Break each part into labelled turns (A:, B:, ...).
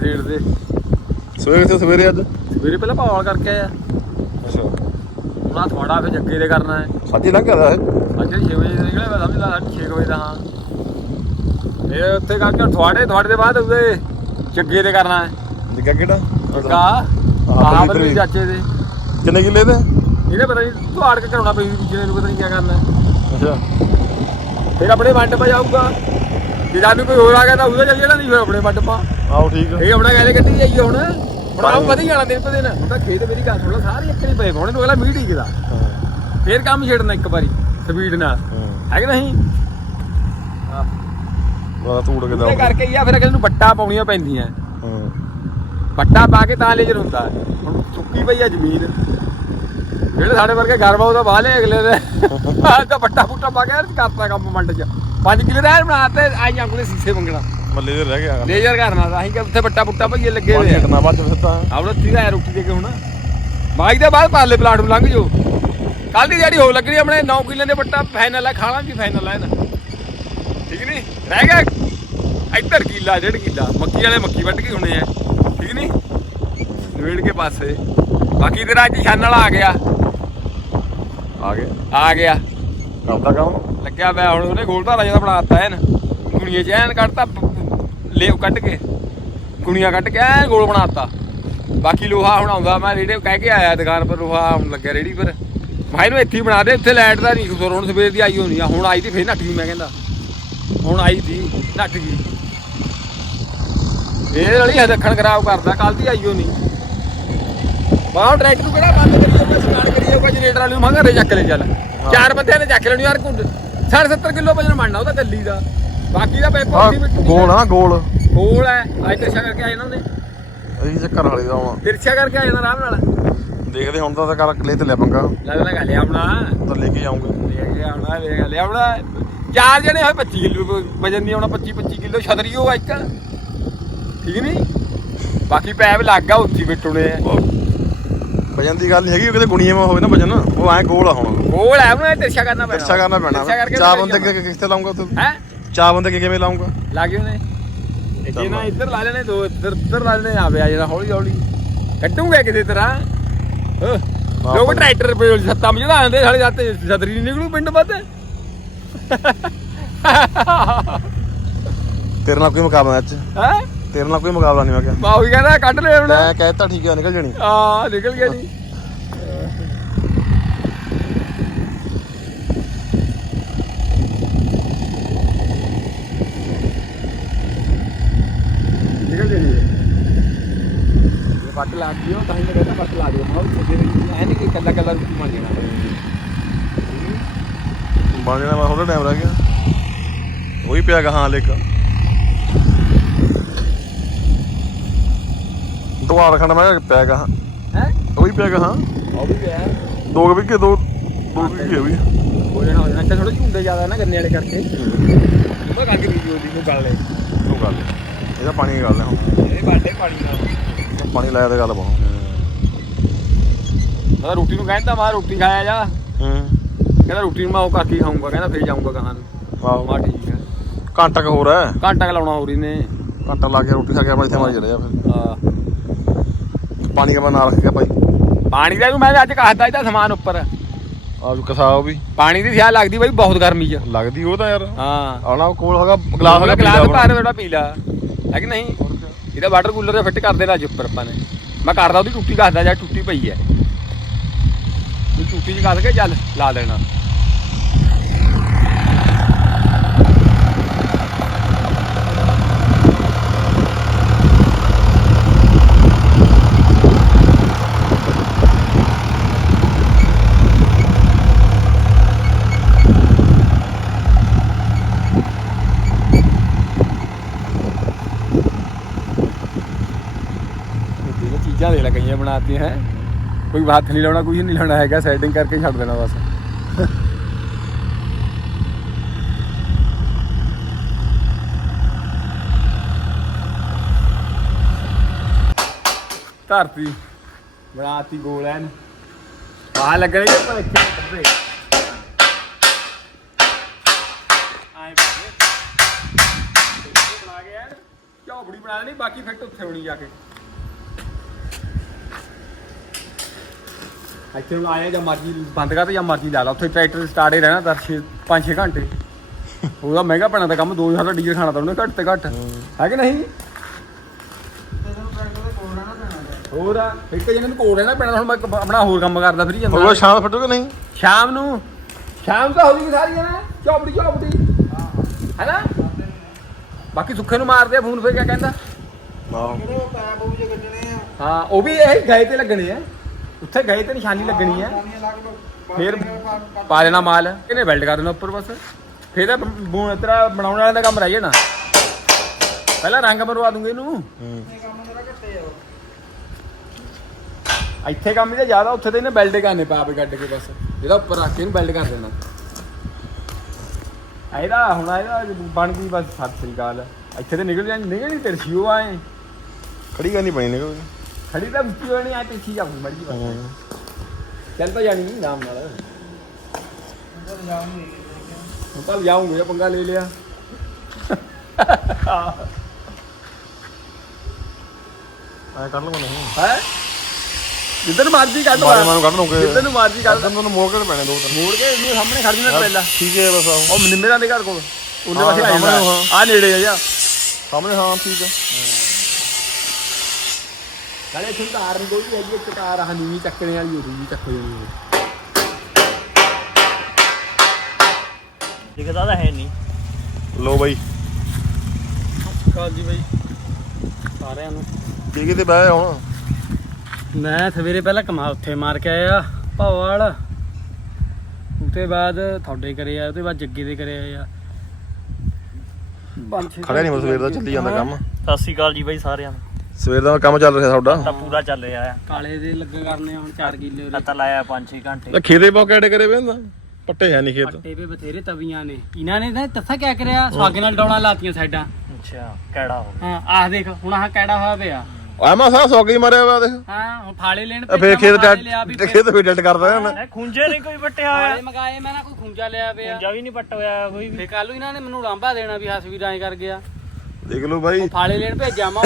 A: Seat ਤੇ।
B: ਸਵੇਰੇ ਕਿੱਥੇ ਸਵੇਰੇ ਅੱਜ?
A: ਸਵੇਰੇ ਪਹਿਲਾਂ ਭਾਵਲ ਕਰਕੇ ਆਇਆ।
B: ਅੱਛਾ।
A: ਉਹਨਾਂ ਥੋੜਾ ਫਿਰ ਜੱਗੇ ਦੇ ਕਰਨਾ ਹੈ।
B: ਸਾਜੀ ਲੰਘ ਗਿਆ
A: ਅੱਜ 6 ਵਜੇ ਦੇ ਨਿਕਲੇ ਮੈਂ ਸਮਝਦਾ 6 ਵਜੇ ਦਾ ਹਾਂ। ਇਹ ਉੱਥੇ ਕਰਕੇ ਥਵਾੜੇ ਥਵਾੜੇ ਦੇ ਬਾਅਦ ਉਹਦੇ ਜੱਗੇ ਦੇ ਕਰਨਾ ਹੈ।
B: ਜੱਗਾ ਕਿਹੜਾ?
A: ਜੱਗਾ। ਆਹ ਬਲੀ ਚਾਚੇ ਦੇ।
B: ਕਿੰਨੇ ਕਿੱਲੇ ਤੇ
A: ਇਹਨੇ ਪਤਾ ਨਹੀਂ ਥਵਾੜ ਕੇ ਕਰਾਉਣਾ ਪਈ ਦੂਜੇ ਨੂੰ ਪਤਾ ਨਹੀਂ ਕੀ ਕਰਨਾ।
B: ਅੱਛਾ।
A: ਫਿਰ ਆਪਣੇ ਵੰਡ ਪਾ ਜਾਊਗਾ। ਜੇ ਜਾਨੂੰ ਕੋਈ ਹੋਰ ਆ ਗਿਆ ਤਾਂ ਉਹਦਾ ਚੱਲ ਜਾਣਾ ਨਹੀਂ ਫਿਰ ਆਪਣੇ ਵੰਡ ਪਾ।
B: ਆਓ ਠੀਕ ਆ।
A: ਇਹ ਆਪਣਾ ਕਹਿੰਦੇ ਕੱਢੀ ਜਾਈਏ ਹੁਣ। ਹੁਣ ਆਪ ਵਧੀ ਜਾਣਾ ਦਿਨ ਪਰ ਦਿਨ। ਹੁਣ ਤਾਂ ਖੇਤ ਮੇਰੀ ਗੱਲ ਸੁਣ ਲਾ ਸਾਰੇ ਇੱਕ ਨਹੀਂ ਪਏ ਹੁਣ ਨੂੰ ਅਗਲਾ ਮੀਟ ਜਦਾ ਫੇਰ ਕੰਮ ਛੇੜਨਾ ਇੱਕ ਵਾਰੀ ਸਪੀਡ ਨਾਲ। ਹੈ। ਕਿ ਨਹੀਂ?
B: ਬੜਾ ਤੂੜ ਕੇ
A: ਇਹ
B: ਦਾ
A: ਕਰਕੇ ਹੀ ਆ ਫਿਰ ਅਗਲੇ ਨੂੰ ਬੱਟਾ ਪਾਉਣੀਆਂ ਪੈਂਦੀਆਂ।
B: ਹਾਂ।
A: ਬੱਟਾ ਪਾ ਕੇ ਤਾਂ ਲੇਜਰ ਹੁੰਦਾ। ਹੁਣ ਸੁੱਕੀ ਪਈ ਆ ਜ਼ਮੀਨ। ਜਿਹੜੇ ਸਾਡੇ ਵਰਗੇ ਘਰ ਬਾਉ ਦਾ ਬਾਹਲੇ ਅਗਲੇ ਦੇ। ਆਹ ਤਾਂ ਬੱਟਾ ਬੁੱਟਾ ਪਾ ਕੇ ਕਰਤਾ ਕੰਮ ਮੰਡ ਚ। 5 ਕਿਲੋ ਰਹਿ ਬਣਾਤੇ ਆਈ ਜਾਂਗੂ ਦੇ ਸੀਸੇ ਮੰਗਣਾ।
B: ਮੱਲੇ ਦੇ ਰਹਿ ਗਿਆ
A: ਲੇਜਰ ਕਰਨਾ ਤਾਂ ਅਸੀਂ ਕਿ ਉੱਥੇ ਬੱਟਾ ਬੁੱਟਾ ਭਈਏ ਲੱਗੇ ਹੋਏ ਆ।
B: ਛੱਡਣਾ ਬਾਅਦ ਚ ਫਿਰ ਤਾਂ।
A: ਆਪਣਾ ਤੀਰਾ ਰੋਟੀ ਦੇ ਕੇ ਹੁਣ। ਬਾਈ ਦੇ ਬਾਅਦ ਪਾਲੇ ਪਲਾਟ ਨੂੰ ਲੰਘ ਜੋ ਕੱਲ ਦੀ ਜਿਹੜੀ ਹੋ ਲੱਗਣੀ ਆਪਣੇ 9 ਕਿੱਲੇ ਦੇ ਬੱਟਾ ਫਾਈਨਲ ਹੈ ਖਾਣਾ ਵੀ ਫਾਈਨਲ ਹੈ ਨਾ ਠੀਕ ਨਹੀਂ? ਰਹਿ ਗਿਆ। ਇੱਧਰ ਕਿੱਲਾ ਡੇਢ ਕਿੱਲਾ। ਮੱਕੀ ਵਾਲੇ ਮੱਕੀ ਵੱਢ ਕੇ ਹੁਣੇ ਆ। ਠੀਕ ਨਹੀਂ? ਨਵੇੜ ਕੇ ਪਾਸੇ। ਬਾਕੀ ਤੇਰਾ ਅੱਜ ਛਾਨ ਵਾਲਾ ਆ ਗਿਆ।
B: ਆ ਗਏ
A: ਆ ਗਿਆ।
B: ਕਰਦਾ ਕੰਮ?
A: ਲੱਗਿਆ ਮੈਂ ਹੁਣ ਉਹਨੇ ਗੋਲ ਧਾਰਾ ਜਿਹਾ ਬਣਾਤਾ ਐਨ ਗੁਣੀਏ ਚ ਐਨ ਕੱਢਤਾ ਲੇਵ ਕੱਢ ਕੇ ਗੁਣੀਆਂ ਕੱਢ ਕੇ ਐਨ ਗੋਲ ਬਣਾਤਾ। ਬਾਕੀ ਲੋਹਾ ਹੁਣ ਆਉਂਦਾ ਮੈਂ ਰੇੜੇ ਕਹਿ ਕੇ ਆਇਆ ਦੁਕਾਨ ਪਰ ਲੋਹਾ ਆਉਣ ਲੱਗਿਆ ਰੇੜੀ ਪਰ। ਮੈਂ ਇਹਨੂੰ ਇੱਥੇ ਬਣਾ ਦੇ ਇੱਥੇ ਲਾਈਟ ਦਾ ਨਹੀਂ ਕੁਸਰ ਹੁਣ ਸਵੇਰ ਦੀ ਆਈ ਹੋਣੀ ਆ ਹੁਣ ਆਈ ਤੇ ਫੇਰ ਨੱਠ ਗਈ ਮੈਂ ਕਹਿੰਦਾ। ਹੁਣ ਆਈ ਸੀ ਨੱਠ ਗਈ। ਇਹ ਵਾਲੀ ਹੈ ਦੱਖਣ ਖਰਾਬ ਕਰਦਾ ਕੱਲ ਦੀ ਆਈ ਹੋਣੀ। ਬਾਹਰ ਟਰੈਕਟਰ ਨੂੰ ਕਿਹੜਾ ਬੰਦ ਕਰੀਏ ਕੋਈ ਸਮਾਨ ਕਰੀਏ ਕੋਈ ਜਨਰੇਟਰ ਵਾਲੇ ਨੂੰ ਮੰਗਾ ਰੇ ਚੱਕ ਲੈ ਚੱਲ। ਚਾਰ ਬੰਦਿਆਂ ਨੇ ਚੱਕ ਲੈਣੀ ਯਾਰ ਕੁੰਡ 70 ਕਿਲੋ ਵਜਨ ਮੰਨਣਾ ਉਹਦਾ ਗੱਲੀ ਦਾ। ਬਾਕੀ ਦਾ ਪੇਪਰ
B: ਹਾਂ
A: ਮਿੱਟੀ
B: ਗੋਲ ਆ ਗੋਲ।
A: ਗੋਲ ਹੈ ਅੱਜ ਤਿਰਛਾ ਕਰਕੇ ਆਏ ਇਹਨਾਂ ਨੇ?
B: ਇਹ ਚੱਕਰ ਵਾਲੀ ਦਾ ਹੁਣ
A: ਤਿਰਛਾ ਕਰਕੇ ਆਏ ਨਾ ਆਰਾਮ ਨਾਲ?
B: ਦੇਖਦੇ ਹੁਣ ਤਾਂ ਤਾਂ ਕਰ ਲੈ ਤੇ ਲੈ ਪੰਗਾ
A: ਲੱਗਦਾ ਗੱਲ ਆਪਣਾ।
B: ਤਾਂ ਲੈ ਕੇ ਜਾਉਂਗੇ
A: ਲੈ ਕੇ ਆਉਣਾ ਲੈ ਕੇ ਲਿਆਉਣਾ ਚਾਰ ਜਣੇ ਹੋਏ 25 ਕਿਲੋ ਵਜਨ ਦੀ ਆਉਣਾ 25 25 ਕਿਲੋ ਛਤਰੀ ਉਹ ਇੱਕ। ਠੀਕ ਨਹੀਂ? ਬਾਕੀ ਪੈਪ ਲੱਗ ਉੱਚੀ ਬਿੱਟੂਣੇ
B: ਵਜਨ ਦੀ ਗੱਲ ਨਹੀਂ ਹੈਗੀ ਉਹ ਕਿਤੇ ਗੁਣੀਏ ਮਾ ਹੋਵੇ ਨਾ ਵਜਨ। ਉਹ ਐ ਗੋਲ ਆ ਹੁਣ।
A: ਗੋਲ ਹੈ ਉਹਨੂੰ ਤਿਰਛਾ ਕਰਨਾ ਪੈਣਾ।
B: ਅੱਛਾ ਕਰਨਾ ਪੈਣਾ।
A: ਤਿਰਛਾ
B: ਚਾਰ ਬੰਦੇ ਕਿੱਥੇ ਲਾਉਂਗਾ ਤੂੰ
A: ਹੈ?
B: ਚਾਰ ਬੰਦੇ ਕਿ- ਕਿਵੇਂ ਲਾਉਂਗਾ?
A: ਲਾਗੇ ਉਹਨੇ। ਜੇ ਨਾ ਇੱਧਰ ਲਾ ਲੈਣੇ ਦੋ ਇੱਧਰ ਇੱਧਰ ਲਾ ਲੈਣੇ ਆਵੇ ਆ ਜਿਹੜਾ ਹੌਲੀ ਹੌਲੀ। ਕੱਟੂਗੇ ਕਿਸੇ ਤਰ੍ਹਾਂ। ਅਹ, ਲੋਕ ਟਰੈਕਟਰ ਪੇ ਸੱਤਾਂ ਵਜੇ ਆਉਂਦੇ ਸਾਲੇ ਜਾਤੇ ਸਦਰੀ ਨਹੀਂ ਨਿਕਲੂ ਪਿੰਡ ਬਾਤੇ
B: ਤੇਰੇ ਨਾਲ ਕੋਈ ਮੁਕਾਬਲਾ ਅੱਜ?
A: ਹੈ?
B: ਤੇਰੇ ਨਾਲ ਕੋਈ ਮੁਕਾਬਲਾ ਨਹੀਂ ਮੈਂ ਕਿਹਾ।
A: ਮਾਉ ਕਹਿੰਦਾ ਕੱਢ ਲੈ ਹੁਣ।
B: ਮੈਂ ਕਹਿਤਾ ਠੀਕ ਆ ਨਿਕਲ ਜਣੀ।
A: ਆ ਨਿਕਲ ਗਿਆ ਜੀ ਨਿਕਲ ਜਾਣੀ ਪੱਟ ਲਾ ਦਿਓ ਤਾਂ ਹੀ ਕਹਿੰਦਾ ਪੱਟ ਲਾ ਦਿਓ। ਮਾਉ ਛੱਡੇ ਐ ਨਹੀਂ ਕਿ ਕੱਲਾ ਕੱਲਾ ਰੁਕੀ ਬਣ ਜਾਣਾ।
B: ਬਣ ਜਾਣਾ ਮੈਂ ਥੋੜਾ ਟਾਈਮ ਰਹਿ ਗਿਆ। ਉਹੀ ਪਿਆ ਗਾ ਹਾਂ ਲੇਕ ਦੁਆਰ ਖੰਡ ਮੈਂ ਪਿਆ ਗਾ ਹਾਂ।
A: ਹੈ?
B: ਉਹੀ ਪਿਆ ਗਾ ਹਾਂ।
A: ਉਹ ਵੀ ਹੈ
B: ਦੋ ਕੁ ਵਿਕੇ ਦੋ ਦੋ ਕੁ ਵਿਕੇ ਵੀ।
A: ਹੋ ਜਾਣਾ ਹੋ ਜਾਣਾ। ਅੱਛਾ ਥੋੜਾ ਝੁੰਡੇ ਜ਼ਿਆਦਾ ਨਾ ਗੰਨੇ ਵਾਲੇ ਕਰਕੇ। ਉਹ ਕਰਕੇ ਵੀ ਜੋਦੀ ਨੂੰ ਗੱਲ ਲੈ
B: ਉਹ ਗੱਲ ਇਹਦਾ ਪਾਣੀ ਗੱਲ ਹੈ ਹੁਣ
A: ਇਹ ਬਾਟੇ ਪਾਣੀ ਨਾਲ।
B: ਪਾਣੀ ਲਾਇਆ ਤੇ ਗੱਲ ਬਣੋ
A: ਮੈਂ ਰੋਟੀ ਨੂੰ ਕਹਿੰਦਾ ਮੈਂ ਰੋਟੀ ਖਾਇਆ ਜਾ।
B: ਹੂੰ।
A: ਕਹਿੰਦਾ ਰੋਟੀ ਨੂੰ ਮੈਂ ਉਹ ਕਰਕੇ ਖਾਊਂਗਾ ਕਹਿੰਦਾ ਫਿਰ ਜਾਊਂਗਾ ਕਹਾਂ ਨੂੰ।
B: ਆਹੋ।
A: ਮਾ ਠੀਕ ਹੈ।
B: ਘੰਟਾ ਕੁ ਹੋਰ ਹੈ?
A: ਘੰਟਾ ਕੁ ਲਾਉਣਾ ਹੋਰੀ ਨੇ
B: ਘੰਟਾ ਲਾ ਕੇ ਰੋਟੀ ਖਾ ਕੇ ਆਪਾਂ ਇੱਥੇ ਮਾਰੀ ਚਲੇ ਜਾ ਫਿਰ।
A: ਹਾਂ।
B: ਪਾਣੀ ਕਾ ਨਾਲ ਰੱਖ ਗਿਆ ਭਾਈ।
A: ਪਾਣੀ ਦਾ ਵੀ ਮੈਂ ਅੱਜ ਕਹਤਾ ਇਹਦਾ ਸਮਾਨ ਉੱਪਰ।
B: ਆ ਜੋ ਕਸਾ ਉਹ ਵੀ।
A: ਪਾਣੀ ਦੀ ਸਿਆਲ ਲੱਗਦੀ ਬਈ ਬਹੁਤ ਗਰਮੀ ਚ
B: ਲੱਗਦੀ ਉਹ ਤਾਂ ਯਾਰ।
A: ਹਾਂ।
B: ਆਣਾ ਕੋਲ ਹੈਗਾ ਗਲਾਸ ਹੈਗਾ
A: ਗਲਾਸ
B: ਪੀਲਾ
A: ਭਰ ਪੀ ਲਾ ਹੈ ਕਿ ਨਹੀਂ? ਇਹਦਾ ਵਾਟਰ ਕੂਲਰ ਦਾ ਫਿੱਟ ਕਰਦੇ ਲਾ ਉੱਪਰ ਆਪਾਂ ਨੇ। ਮੈਂ ਕਰਦਾ, ਉਹਦੀ ਟੁੱਟੀ ਕੱਸਦਾ ਜਾਂ ਟੁੱਟੀ ਪਈ ਹੈ। ਉਹ ਟੁੱਟੀ ਚ ਕੱਸ ਕੇ ਚੱਲ, ਲਾ ਦੇਣਾ। ਇਹ ਚੀਜ਼ਾਂ ਦੇ ਲਗਾਈਆਂ ਬਣਾਤੀਆਂ ਹੈ। ਕੋਈ ਹੱਥ ਨਹੀਂ ਲਾਉਣਾ ਕੁਝ ਨਹੀਂ ਲਾਉਣਾ ਹੈਗਾ ਸੈਟਿੰਗ ਕਰਕੇ ਛੱਡ ਦੇਣਾ ਬਸ। ਧਰਤੀ ਬਣਾਤੀ ਗੋਲ ਐਨ। ਆ ਲੱਗਣੇ ਕਿ ਪਰ ਇੱਥੇ ਕੱਢੇ ਆਏ ਬਣਾ ਕੇ ਐਨ। ਝੌਪੜੀ ਬਣਾ ਲੈਣੀ ਬਾਕੀ ਫਿੱਟ ਉੱਥੇ ਹੋਣੀ ਜਾ ਕੇ। ਇੱਥੇ ਆਇਆ ਜਾਂ ਮਰਜ਼ੀ ਬੰਦ ਕਰ ਤੇ ਜਾਂ ਮਰਜ਼ੀ ਲਾ ਲਾ। ਉੱਥੇ ਟਰੈਕਟਰ ਸਟਾਰਟ ਹੀ ਰਹਿਣਾ ਤਾਂ 6 5-6 ਘੰਟੇ। ਉਹਦਾ ਮਹਿੰਗਾ ਪੈਣਾ ਤਾਂ ਕੰਮ 2000 ਦਾ ਡੀਜ਼ਲ ਖਾਣਾ ਤਾਂ ਉਹਨੇ ਘੱਟ ਤੇ ਘੱਟ। ਹੈ ਕਿ ਨਹੀਂ? ਹੋਰ ਆ ਇੱਕ ਜਿਹਨਾਂ ਨੂੰ ਕੋਲ ਰਹਿਣਾ ਪੈਣਾ ਹੁਣ ਮੈਂ ਇੱਕ ਆਪਣਾ ਹੋਰ ਕੰਮ ਕਰਦਾ ਫਿਰ ਜਾਂਦਾ।
B: ਉਹ ਸ਼ਾਮ ਫਟੋਗੇ ਨਹੀਂ?
A: ਸ਼ਾਮ ਨੂੰ ਸ਼ਾਮ ਤਾਂ ਹੋ ਜੂਗੀ ਸਾਰੀਆਂ ਨਾ ਚੌਪੜੀ ਚੌਪੜੀ। ਹੈਨਾ ਬਾਕੀ ਸੁੱਖੇ ਨੂੰ ਮਾਰਦੇ ਆ ਫੋਨ ਫੇਰ ਕਿਆ ਕਹਿੰਦਾ?
B: ਆਹੋ।
A: ਹਾਂ ਉਹ ਵੀ ਇਹ ਗਏ ਤੇ ਲੱਗਣੇ ਆ। ਉੱਥੇ ਗਏ ਤੇ ਨਿਸ਼ਾਨੀ ਲੱਗਣੀ ਆ ਫੇਰ ਪਾ ਦੇਣਾ ਮਾਲ। ਇਹਨੇ ਵੈਲਡ ਕਰ ਦੇਣਾ ਉੱਪਰ ਬਸ। ਫੇਰ ਤਾਂ ਬੂ- ਤੇਰਾ ਬਣਾਉਣ ਵਾਲੇ ਦਾ ਕੰਮ ਰਹਿ ਜਾਣਾ। ਪਹਿਲਾਂ ਰੰਗ ਮਰਵਾ ਦੂੰਗੇ ਇਹਨੂੰ। ਇੱਥੇ ਕੰਮ ਇਹਦਾ ਜ਼ਿਆਦਾ, ਉੱਥੇ ਤੇ ਇਹਨੇ ਵੈਲਡ ਕਰਨੇ ਪਾਪੇ ਕੱਢ ਕੇ ਬਸ। ਇਹਦਾ ਉੱਪਰ ਰੱਖ ਕੇ ਇਹਨੂੰ ਵੈਲਡ ਕਰ ਦੇਣਾ। ਇਹਦਾ ਹੁਣ ਇਹਦਾ ਬਣ ਗਈ ਬਸ, ਸਤਿ ਸ੍ਰੀ ਅਕਾਲ। ਇੱਥੇ ਤੇ ਨਿਕਲ ਜਾਣੀ ਨਿਕਲ ਨਹੀਂ ਤੇਰੀ ਉਹ ਆਏ।
B: ਖੜੀ ਕਰਨੀ ਪੈਣੀ ਨੇ
A: ਖੜੀ ਤਾਂ ਉੱਚੀ ਹੋਣੀ ਆ ਪਿੱਛੇ ਜਾਊਗੀ ਮਰਜ਼ੀ ਬਸ ਚੱਲ ਤਾਂ ਜਾਣੀ ਨਹੀਂ ਨਾਮ ਨਾਲ ਹੁਣ ਕੱਲ ਜਾਉਂਗੇ ਪੰਗਾ ਲੈ ਲਿਆ
B: ਐ ਕਰ ਲਵਾਂ ਨਹੀਂ
A: ਹੈ ਜਿੱਦਨ ਮਰਜ਼ੀ ਕੱਢ
B: ਮਾਰੇ ਮਾਨੂੰ ਕੱਢ ਲੂੰਗੇ
A: ਜਿੱਦਨ ਮਰਜ਼ੀ ਕੱਢ
B: ਕੱਢ ਤੁਹਾਨੂੰ ਮੋੜ ਕੇ ਪੈਣੇ ਦੋ ਤਿੰਨ
A: ਮੋੜ ਕੇ ਇਹਨੂੰ ਸਾਹਮਣੇ ਖੜ ਜਣਾ ਪਹਿਲਾਂ
B: ਠੀਕ ਹੈ ਬਸ ਆਹੋ
A: ਉਹ ਨਿੰਮੇਰਾਂ ਦੇ ਘਰ ਕੋਲ ਉਹਨੇ ਪਾਸੇ ਆ ਜਾਂਦਾ। ਆ ਨੇੜੇ ਆ ਜਾ
B: ਸਾਹਮਣੇ ਹਾਂ ਠੀਕ ਹੈ
A: ਨਾਲੇ ਇੱਥੇ ਕਾਰ ਨਹੀਂ ਕੋਈ ਹੈਗੀ ਇੱਕ ਕਾਰ ਆ ਨੀਵੀਂ ਚੱਕਣੇ ਵਾਲੀ ਹੋਊਗੀ ਜੀ ਚੱਕ ਜਾਣੀ
C: ਦਿਖਦਾ ਤਾਂ ਹੈ ਨਹੀਂ
B: ਲੋ ਬਾਈ।
C: ਕਾਲ ਜੀ ਬਾਈ। ਸਾਰਿਆਂ ਨੂੰ।
B: ਕੀ ਕਿਤੇ ਬਹਿ ਹੁਣ
C: ਮੈਂ ਸਵੇਰੇ ਪਹਿਲਾਂ ਕਮਾ ਉੱਥੇ ਮਾਰ ਕੇ ਆਇਆ ਭਾਵਾਲ। ਉਤੇ ਬਾਅਦ ਤੁਹਾਡੇ ਕਰੇ ਆ ਉਤੇ ਬਾਅਦ ਜੱਗੇ ਦੇ ਕਰੇ ਆਇਆ। ਪੰਜ ਛੇ
B: ਖੜਿਆ ਨਹੀਂ ਮੈਂ ਸਵੇਰ ਦਾ ਚੱਲੀ ਜਾਂਦਾ ਕੰਮ।
D: ਸਤਿ ਸ਼੍ਰੀ ਅਕਾਲ ਜੀ ਬਾਈ ਸਾਰਿਆਂ ਨੂੰ।
B: ਸਵੇਰ ਦਾ ਕੰਮ ਚੱਲ ਰਿਹਾ ਤੁਹਾਡਾ?
D: ਤਾਂ ਪੂਰਾ ਚੱਲ ਰਿਹਾ ਆ।
C: ਕਾਲੇ ਦੇ ਲੱਗੇ ਕਰਨੇ ਹੁਣ 4 ਕਿੱਲੇ
D: ਮੈਂ ਤਾਂ ਲਾਇਆ 5-6 ਘੰਟੇ।
B: ਤਾਂ ਖੇਦੇ ਬਹੁਤ ਕਿਹੜੇ ਕਰੇ ਵੇ ਹੁੰਦਾ ਪੱਟੇ ਹੈ ਨਹੀਂ ਖੇਤ।
C: ਪੱਟੇ ਵੀ ਬਥੇਰੇ ਤਵੀਆਂ ਨੇ। ਇਹਨਾਂ ਨੇ ਤਾਂ ਦੱਸਾ ਕਿਆ ਕਰਿਆ? ਸਵਾਗ ਨਾਲ ਡੌਣਾ ਲਾਤੀਆਂ ਸਾਈਡਾਂ।
D: ਅੱਛਾ ਕਿਹੜਾ ਹੋ
C: ਹਾਂ ਆਹ ਦੇਖ ਹੁਣ ਆਹ ਕਿਹੜਾ ਹੋਇਆ ਪਿਆ।
B: ਆਮਾ ਸਾਹ ਸੌਗੀ ਮਾਰਿਆ ਵਾ ਦੇਖ।
C: ਹਾਂ ਹੁਣ ਫਾਲੇ ਲੈਣ
B: ਆ ਫੇਰ ਖੇਤ
C: ਫਾਲੇ ਲਿਆ ਵੀ
B: ਖੇਤ ਵੀ ਡਿਲਟ ਕਰਦਾ ਹਨ
D: ਗਿਆ ਖੁੰਝੇ ਨਹੀਂ ਕੋਈ ਵੱਟਿਆ ਹੋਇਆ।
C: ਫਾਲੇ ਮਗਾਏ ਮੈਂ ਨਾ ਕੋਈ ਖੁੰਜਾ ਲਿਆ ਪਿਆ।
D: ਖੁੰਝਾ ਵੀ ਨਹੀਂ ਪੱਟ ਹੋਇਆ ਕੋਈ ਵੀ।
C: ਫੇ ਕੱਲ ਨੂੰ ਇਹਨਾਂ ਨੇ ਮੈਨੂੰ ਲਾਂਭਾ ਦੇਣਾ ਵੀ ਹਸਵੀਰ ਐਂ ਕਰ ਗਿਆ।
B: ਦੇਖ ਲਓ ਬਾਈ।
C: ਫਾਲੇ ਲੈਣ ਭੇਜਿਆ ਮੈਂ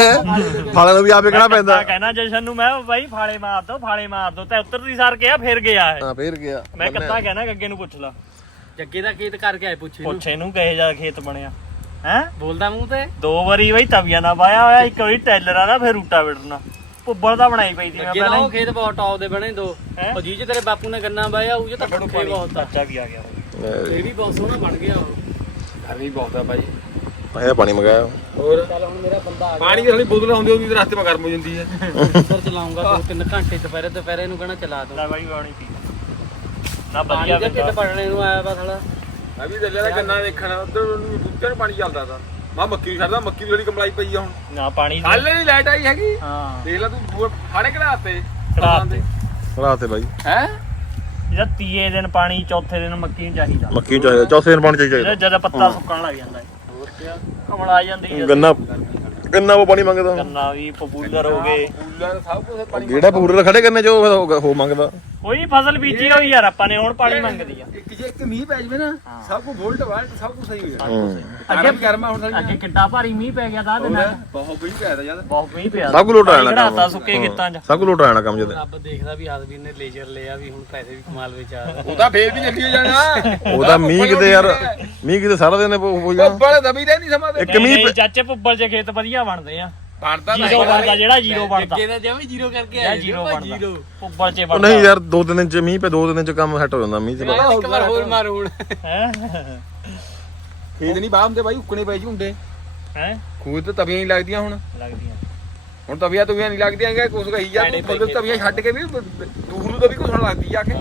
C: ਫਾਲੇ
B: ਨੂੰ ਵੀ ਆਪੇ ਕਹਿਣਾ ਪੈਂਦਾ।
D: ਮੈਂ ਕਹਿਣਾ ਜਸ਼ਨ ਨੂੰ ਮੈਂ ਬਾਈ ਫਾਲੇ ਮਾਰ ਦੋ ਫਾਲੇ ਮਾਰ ਦੋ। ਤੇ ਉੱਤਰਦੀ ਸਾਰ ਗਿਆ ਫਿਰ ਗਿਆ ਹੈ
B: ਹਾਂ ਫੇਰ ਗਿਆ।
D: ਮੈਂ ਕਿੱਦਾਂ ਕਹਿਣਾ ਅੱਗੇ ਨੂੰ ਪੁੱਛ ਲਾ।
C: ਜੱਗੇ ਦਾ ਖੇਤ ਕਰਕੇ ਆਏ ਪੁੱਛੇ ਨੂੰ।
D: ਪੁੱਛ ਇਹਨੂੰ ਕਹੇ ਜਾ ਖੇਤ ਬਣਿਆ। ਹੈ?
C: ਬੋਲਦਾ ਮੂੰਹ ਤੇ?
D: ਦੋ ਵਾਰੀ ਬਾਈ ਤਵੀਆਂ ਨਾਲ ਵਾਇਆ ਹੋਇਆ ਇੱਕ ਵਾਰੀ ਟੈਲਰਾਂ ਨਾਲ ਫਿਰ ਰੂਟਾ ਵਿੜਨਾ। ਪੁੱਬਲ ਦਾ ਬਣਾਈ ਪਈ ਸੀ ਮੈਂ
C: ਨਾ
D: ਪਹਿਲਾਂ
C: ਉਹ ਖੇਤ ਬਹੁਤ ਟੌਪ ਦੇ ਬਣੇ ਦੋ? ਉਹ ਜੀ ਚ ਤੇਰੇ ਬਾਪੂ ਨੇ ਗੰਨਾ ਬਾਇਆ ਉਹ ਤਾਂ ਬਹੁਤ
D: ਚਾਚਾ ਵੀ ਆ ਗਿਆ।
C: ਇਹ ਵੀ ਬਹੁਤ ਸੋਹਣਾ ਬਣ ਗਿਆ ਉਹ।
A: ਗਰਮੀ ਬਹੁਤ ਆ ਬਾਈ।
B: ਇਹ ਪਾਣੀ ਮੰਗਾਇਆ।
A: ਹੋਰ?
C: ਚੱਲ ਹੁਣ ਮੇਰਾ ਬੰਦਾ ਆ
A: ਪਾਣੀ ਦੀ ਥੋੜੀ ਬੋਤਲ ਆਉਂਦੀ ਉਹਦੀ ਤੇ ਰਸਤੇ 'ਚ ਗਰਮ ਹੋ ਜਾਂਦੀ ਹੈ।
C: ਗਿਆ ਸਰ ਚਲਾਉਂਗਾ ਦੋ ਤਿੰਨ ਘੰਟੇ ਦੁਪਹਿਰੇ ਦੁਪਹਿਰੇ ਨੂੰ ਕਹਣਾ ਚਲਾ ਦੋ।
D: ਲੈ ਬਾਈ ਪਾਣੀ ਪੀ ਨਾ
C: ਪਾਣੀ
D: ਵਧੀਆ
C: ਦੇ ਢਿੱਡ ਪੜਨੇ ਨੂੰ ਆਇਆ ਵਾ ਥੜਾ
A: ਮੈਂ ਵੀ ਤਾਂ ਗੰਨਾ ਦੇਖਣ ਉਧਰ ਨੂੰ ਬੁੱਤੇ ਨੂੰ ਪਾਣੀ ਚੱਲਦਾ ਤਾ। ਮੈਂ ਮੱਕੀ ਵੀ ਛੱਡਦਾ ਮੱਕੀ ਦੀ ਜਿਹੜੀ ਕੰਬਲਾਈ ਪਈ ਆ ਹੁਣ।
D: ਨਾ ਪਾਣੀ
A: ਕੱਲ ਨਹੀਂ ਲਾਈਟ ਆਈ ਹੈਗੀ।
D: ਹਾਂ।
A: ਦੇਖ ਲੈ ਤੂੰ ਫਾੜੇ ਕਢਾਤੇ
D: ਕਢਾਤੇ।
B: ਰਾਤੇ ਬਾਈ।
A: ਹੈ?
D: ਜਿਹੜਾ ਤੀਏ ਦਿਨ ਪਾਣੀ ਚੌਥੇ ਦਿਨ ਮੱਕੀ ਨੂੰ ਚਾਹੀਦਾ।
B: ਮੱਕੀ ਚਾਹੀਦਾ ਚੌਥੇ ਦਿਨ ਪਾਣੀ ਚਾਹੀਦਾ।
D: ਜਿਹੜਾ ਜਦ ਪੱਤਾ ਸੁੱਕਣ ਲੱਗ ਜਾਂਦਾ। ਹੈ ਕਮਲ ਆ ਜਾਂਦੀ ਹੈ
B: ਗੰਨਾ ਗੰਨਾ ਉਹ ਪਾਣੀ ਮੰਗਦਾ।
D: ਗੰਨਾ ਵੀ ਪਪੂਲਰ ਹੋ ਗਏ।
A: ਫੁੱਲਾਂ ਸਭ ਕੁਝ ਪਾਣੀ
B: ਜਿਹੜਾ ਪੂਰੇ ਖੜੇ ਕਰਨੇ ਜੋ ਉਹ ਮੰਗਦਾ।
D: ਕੋਈ ਫਸਲ ਬੀਜੀ ਹੋਈ ਯਾਰ ਆਪਾਂ ਨੇ ਹੁਣ ਪਾਣੀ ਮੰਗਦੀ ਆ।
A: ਜੇ ਇੱਕ ਮੀਂਹ ਪੈ ਜਵੇ ਨਾ ਸਭ ਕੁਝ ਵੋਲਟ ਵਾਲਟ ਸਭ ਕੁਝ ਸਹੀ ਹੋ ਜਾਣਾ
B: ਹੂੰ
A: ਅੱਗੇ ਵੀ ਗਰਮਾ ਹੁਣ ਸਾਰੀ
D: ਅੱਗੇ ਕਿੱਡਾ ਭਾਰੀ ਮੀਂਹ ਪੈ ਗਿਆ ਦਾ ਦਿਨ
A: ਬਹੁਤ ਮੀਂਹ ਪਿਆ ਤਾ ਜਦ
D: ਬਹੁਤ ਮੀਂਹ ਪਿਆ।
B: ਸਭ ਕੁਝ ਲੋਟ ਆਣਾ
D: ਘੜਾਤਾ
B: ਕੰਮ।
D: ਸੁੱਕੇ ਖੇਤਾਂ 'ਚ।
B: ਸਭ ਕੁਝ ਲੋਟ ਆਣਾ ਕੰਮ ਜਦੇ।
C: ਰੱਬ ਦੇਖਦਾ ਵੀ ਆਦਮੀ ਨੇ ਲੇਜ਼ਰ ਲਿਆ ਵੀ ਹੁਣ ਪੈਸੇ ਵੀ ਕਮਾਲ ਵਿੱਚ ਆ
A: ਉਹ ਤਾਂ ਫੇਰ ਵੀ ਜੱਗੀ ਹੋ ਜਾਣਾ।
B: ਉਹਦਾ ਮੀਂਹ ਕਿਤੇ ਯਾਰ ਮੀਂਹ ਕਿਤੇ ਸਾਰਾ ਦਿਨ ਹੋ ਜਾਣਾ
A: ਬੱਬਲ ਦਬੀ ਦੇ ਨਹੀਂ ਸਮਾਦੇ
B: ਇੱਕ ਮੀਂਹ
D: ਚਾਚੇ ਪੁੱਬਲ 'ਚ ਖੇਤ ਵਧੀਆ ਬਣਦੇ ਆ।
A: ਬਣਦਾ
D: ਜੀਰੋ ਬਣਦਾ ਜਿਹੜਾ ਜੀਰੋ ਬਣਦਾ।
C: ਅੱਗੇ ਦਾ ਜਮੀ ਜ਼ੀਰੋ ਕਰਕੇ
D: ਜਿਹੜਾ
C: ਆਇਆ
D: ਜੀਰੋ ਬਣਦਾ। ਪੁੱਬਲ 'ਚ
B: ਉਹ
D: ਬਣਦਾ।
B: ਨਹੀਂ ਯਾਰ ਦੋ ਦਿਨ ਚ ਮੀਂਹ ਪੈ ਦੋ ਦਿਨ ਚ ਕੰਮ ਸੈੱਟ ਹੋ ਜਾਂਦਾ ਮੀਂਹ ਚ
C: ਇੱਕ ਵਾਰ ਹੋਰ ਮਾਰ ਹੁਣ।
D: ਹੈ?
A: ਖੇਤ ਨਹੀਂ ਬਾਹ ਹੁੰਦੇ ਬਾਈ ਉੱਕਣੇ ਪੈ ਹੁੰਦੇ।
D: ਹੈ?
A: ਖੂਦ ਤੇ ਤਵੀਆਂ ਨਹੀਂ ਲੱਗਦੀਆਂ ਹੁਣ।
D: ਲੱਗਦੀਆਂ।
A: ਹੁਣ ਤਵੀਆਂ ਤਵੀਆਂ ਨਹੀਂ ਲੱਗਦੀਆਂ ਹੈਗਾ ਕੁਛ ਕਹੀ ਜਾ ਤੂੰ
C: ਪੈ
A: ਤਵੀਆਂ ਛੱਡ ਕੇ ਵੀ ਦੂਰ ਨੂੰ ਤਵੀ ਕੁਛ ਲੱਗਦੀ ਜਾ ਕੇ।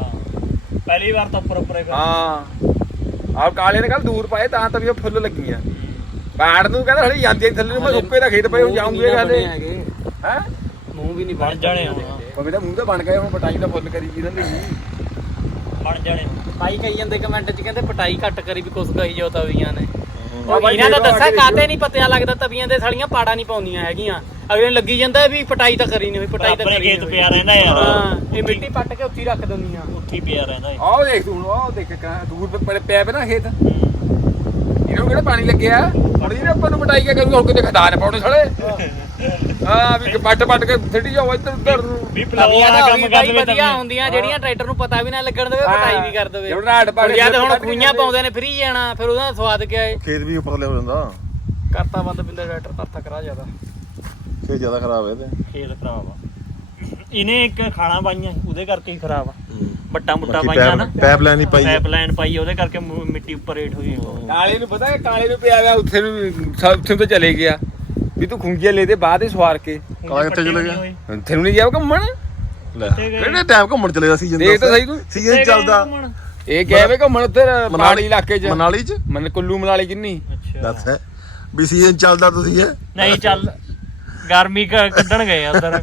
D: ਪਹਿਲੀ ਵਾਰ ਤਾਂ ਉੱਪਰ ਉੱਪਰ ਹੀ ਫਿਰ।
A: ਹਾਂ। ਆਹ ਕਾਲੇ ਨੇ ਕੱਲ ਦੂਰ ਪਾਏ ਤਾਂ ਤਵੀਆਂ ਫੁੱਲ ਲੱਗੀਆਂ। ਬਾੜ ਨੂੰ ਕਹਿੰਦਾ ਹਲੇ ਜਾਂਦੀ ਥੱਲੇ ਨੂੰ। ਮੈਂ ਸੁੱਕੇ ਦਾ ਖੇਤ ਪਏ ਹੁਣ ਜਾਉਂਗੇ ਹਲੇ ਹੈ?
C: ਮੂੰਹ ਵੀ ਨਹੀਂ
D: ਬਣ ਜਾਣੇ ਹੁਣ
A: ਪਵੇ ਤਾਂ ਮੂੰਹ ਤਾਂ ਬਣ ਗਏ ਹੁਣ ਪਟਾਈ ਦਾ ਫੁੱਲ ਕਰੀ ਇਹਨਾਂ ਨੇ
D: ਬਣ ਜਾਣੇ।
C: ਭਾਈ ਕਹੀ ਜਾਂਦੇ ਕਮੈਂਟ 'ਚ ਕਹਿੰਦੇ ਪਟਾਈ ਘੱਟ ਕਰੀ ਵੀ ਕੁਛ ਕਹੀ ਜਾਓ ਤਵੀਆਂ ਨੇ।
A: ਉਹ ਬਾਈ
C: ਇਹਨਾਂ ਦਾ ਦੱਸਿਆ ਕਾਤੇ ਨਹੀਂ ਪਤਾ ਲੱਗਦਾ ਤਵੀਆਂ ਦੇ ਸੜੀਆਂ ਪਾੜਾ ਨਹੀਂ ਪਾਉਂਦੀਆਂ ਹੈਗੀਆਂ। ਅਗਲੇ ਨੂੰ ਲੱਗੀ ਜਾਂਦਾ ਵੀ ਪਟਾਈ ਤਾਂ ਕਰੀ ਨਹੀਂ ਹੋਈ ਪਟਾਈ ਤਾਂ
D: ਆਪਣੇ
C: ਕਰੀ
D: ਖੇਤ ਪਿਆ ਰਹਿੰਦਾ ਯਾਰ।
C: ਹਾਂ ਇਹ ਮਿੱਟੀ ਪੱਟ ਕੇ ਉੱਥੇ ਰੱਖ ਦਿੰਦੀਆਂ।
D: ਉੱਥੇ ਪਿਆ ਰਹਿੰਦਾ ਇਹ।
A: ਆਹ ਦੇਖ ਤੂੰ ਆਹ ਦੇਖ ਕਾ ਦੂਰ ਪਏ ਪਿਆ ਪਿਆ ਨਾ ਖੇਤ। ਇਹਨੂੰ ਕਿਹੜਾ ਪਾਣੀ ਲੱਗਿਆ? ਥੋੜੀ ਜਿਹੀ ਆਪਾਂ ਨੂੰ ਪਟਾਈ ਕੇ ਕਰੂਗਾ? ਹੁਣ ਕਿਤੇ ਖਦਾਨ ਪਾਉਣੇ ਸਾਲੇ। ਹਾਂ ਵੀ ਪੱਟ ਪੱਟ ਕੇ ਸਿੱਟੀ ਜਾਓ ਇੱਧਰ ਉੱਧਰ ਨੂੰ।
D: ਵੀ ਪਲਾਉਆ
C: ਤਾਂ
D: ਕੰਮ ਕਰ ਦੇਵੇ
C: ਵਧੀਆ ਹੁੰਦੀਆਂ ਜਿਹੜੀਆਂ ਟਰੈਕਟਰ ਨੂੰ ਪਤਾ ਵੀ ਨਾ ਲੱਗਣ ਦੇਵੇ ਪਟਾਈ ਵੀ ਕਰ ਦੇਵੇ।
A: ਹੁਣ ਰਾੜ ਪਾ ਕੇ
C: ਯਾਦ ਹੁਣ
A: ਕੇ
C: ਖੂਈਆਂ ਪਾਉਂਦੇ ਨੇ ਫਰੀ ਜਾਣਾ ਫਿਰ ਉਹਦਾ ਸਵਾਦ ਕਿਆ ਏ?
B: ਖੇਤ ਵੀ ਉੱਪਰ ਲੈ ਹੋ ਜਾਂਦਾ।
C: ਕਰਤਾ ਬੰਦ ਬਿੰਦਾ ਟਰੈਕਟਰ ਕਰਤਾ ਕਰਾ ਜ਼ਿਆਦਾ।
B: ਖੇਤ ਜ਼ਿਆਦਾ ਖਰਾਬ ਹੈ ਤੇ
D: ਖੇਤ ਖਰਾਬ ਆ। ਇਹਨੇ ਇੱਕ ਖਾਣਾ ਪਾਈਆਂ ਉਹਦੇ ਕਰਕੇ ਹੀ ਖਰਾਬ ਆ। ਵੱਟਾ ਮੁੱਟਾ ਪਾਈਆਂ ਨਾ।
B: ਪੈਪ ਲਾਈਨ ਨਹੀਂ ਪਾਈ ਹੈ।
D: ਪਾਈਪਲਾਈਨ ਪਾਈ ਉਹਦੇ ਕਰਕੇ ਮੁ- ਮਿੱਟੀ ਉੱਪਰ ਰੇਟ ਹੋਈ
A: ਕਾਲੇ ਨੂੰ ਪਤਾ ਹੈ ਕਾਲੇ ਨੂੰ ਪਿਆ ਗਿਆ ਉੱਥੇ ਨੂੰ ਸਭ ਉੱਥੇ ਤੋਂ ਚਲੇ ਗਿਆ। ਵੀ ਤੂੰ ਖੁੰਗੀਆਂ ਲੈ ਦੇ ਬਾਅਦ ਹੀ ਸਵਾਰ ਕੇ।
B: ਕਾਲਾ ਕਿੱਥੇ ਚਲੇ ਗਿਆ?
A: ਉੱਥੇ ਨੂੰ ਨਹੀਂ ਗਿਆ ਘੁੰਮਣ?
B: ਲੈ ਕਿਹੜੇ ਟਾਈਮ ਘੁੰਮਣ ਚਲੇ ਗਿਆ ਸੀਜ਼ਨ
A: ਦੇਖ ਤਾਂ ਸਹੀ ਤੂੰ।
B: ਸੀਜ਼ਨ ਚੱਲਦਾ।
A: ਇਹ ਗਏ ਵੇ ਘੁੰਮਣ ਉੱਧਰ ਪਹਾੜੀ ਇਲਾਕੇ 'ਚ।
B: ਮਨਾਲੀ ਚ?
A: ਮਨ ਕੁੱਲੂ ਮਨਾਲੀ ਕਿੰਨੀ?
D: ਅੱਛਾ।
B: ਦੱਸ ਹੈ। ਵੀ ਸੀਜ਼ਨ ਚੱਲਦਾ ਤੁਸੀਂ ਹੈ
D: ਨਹੀਂ ਚੱਲ ਗਰਮੀ ਕ- ਕੱਢਣ ਗਏ ਆ ਉਧਰ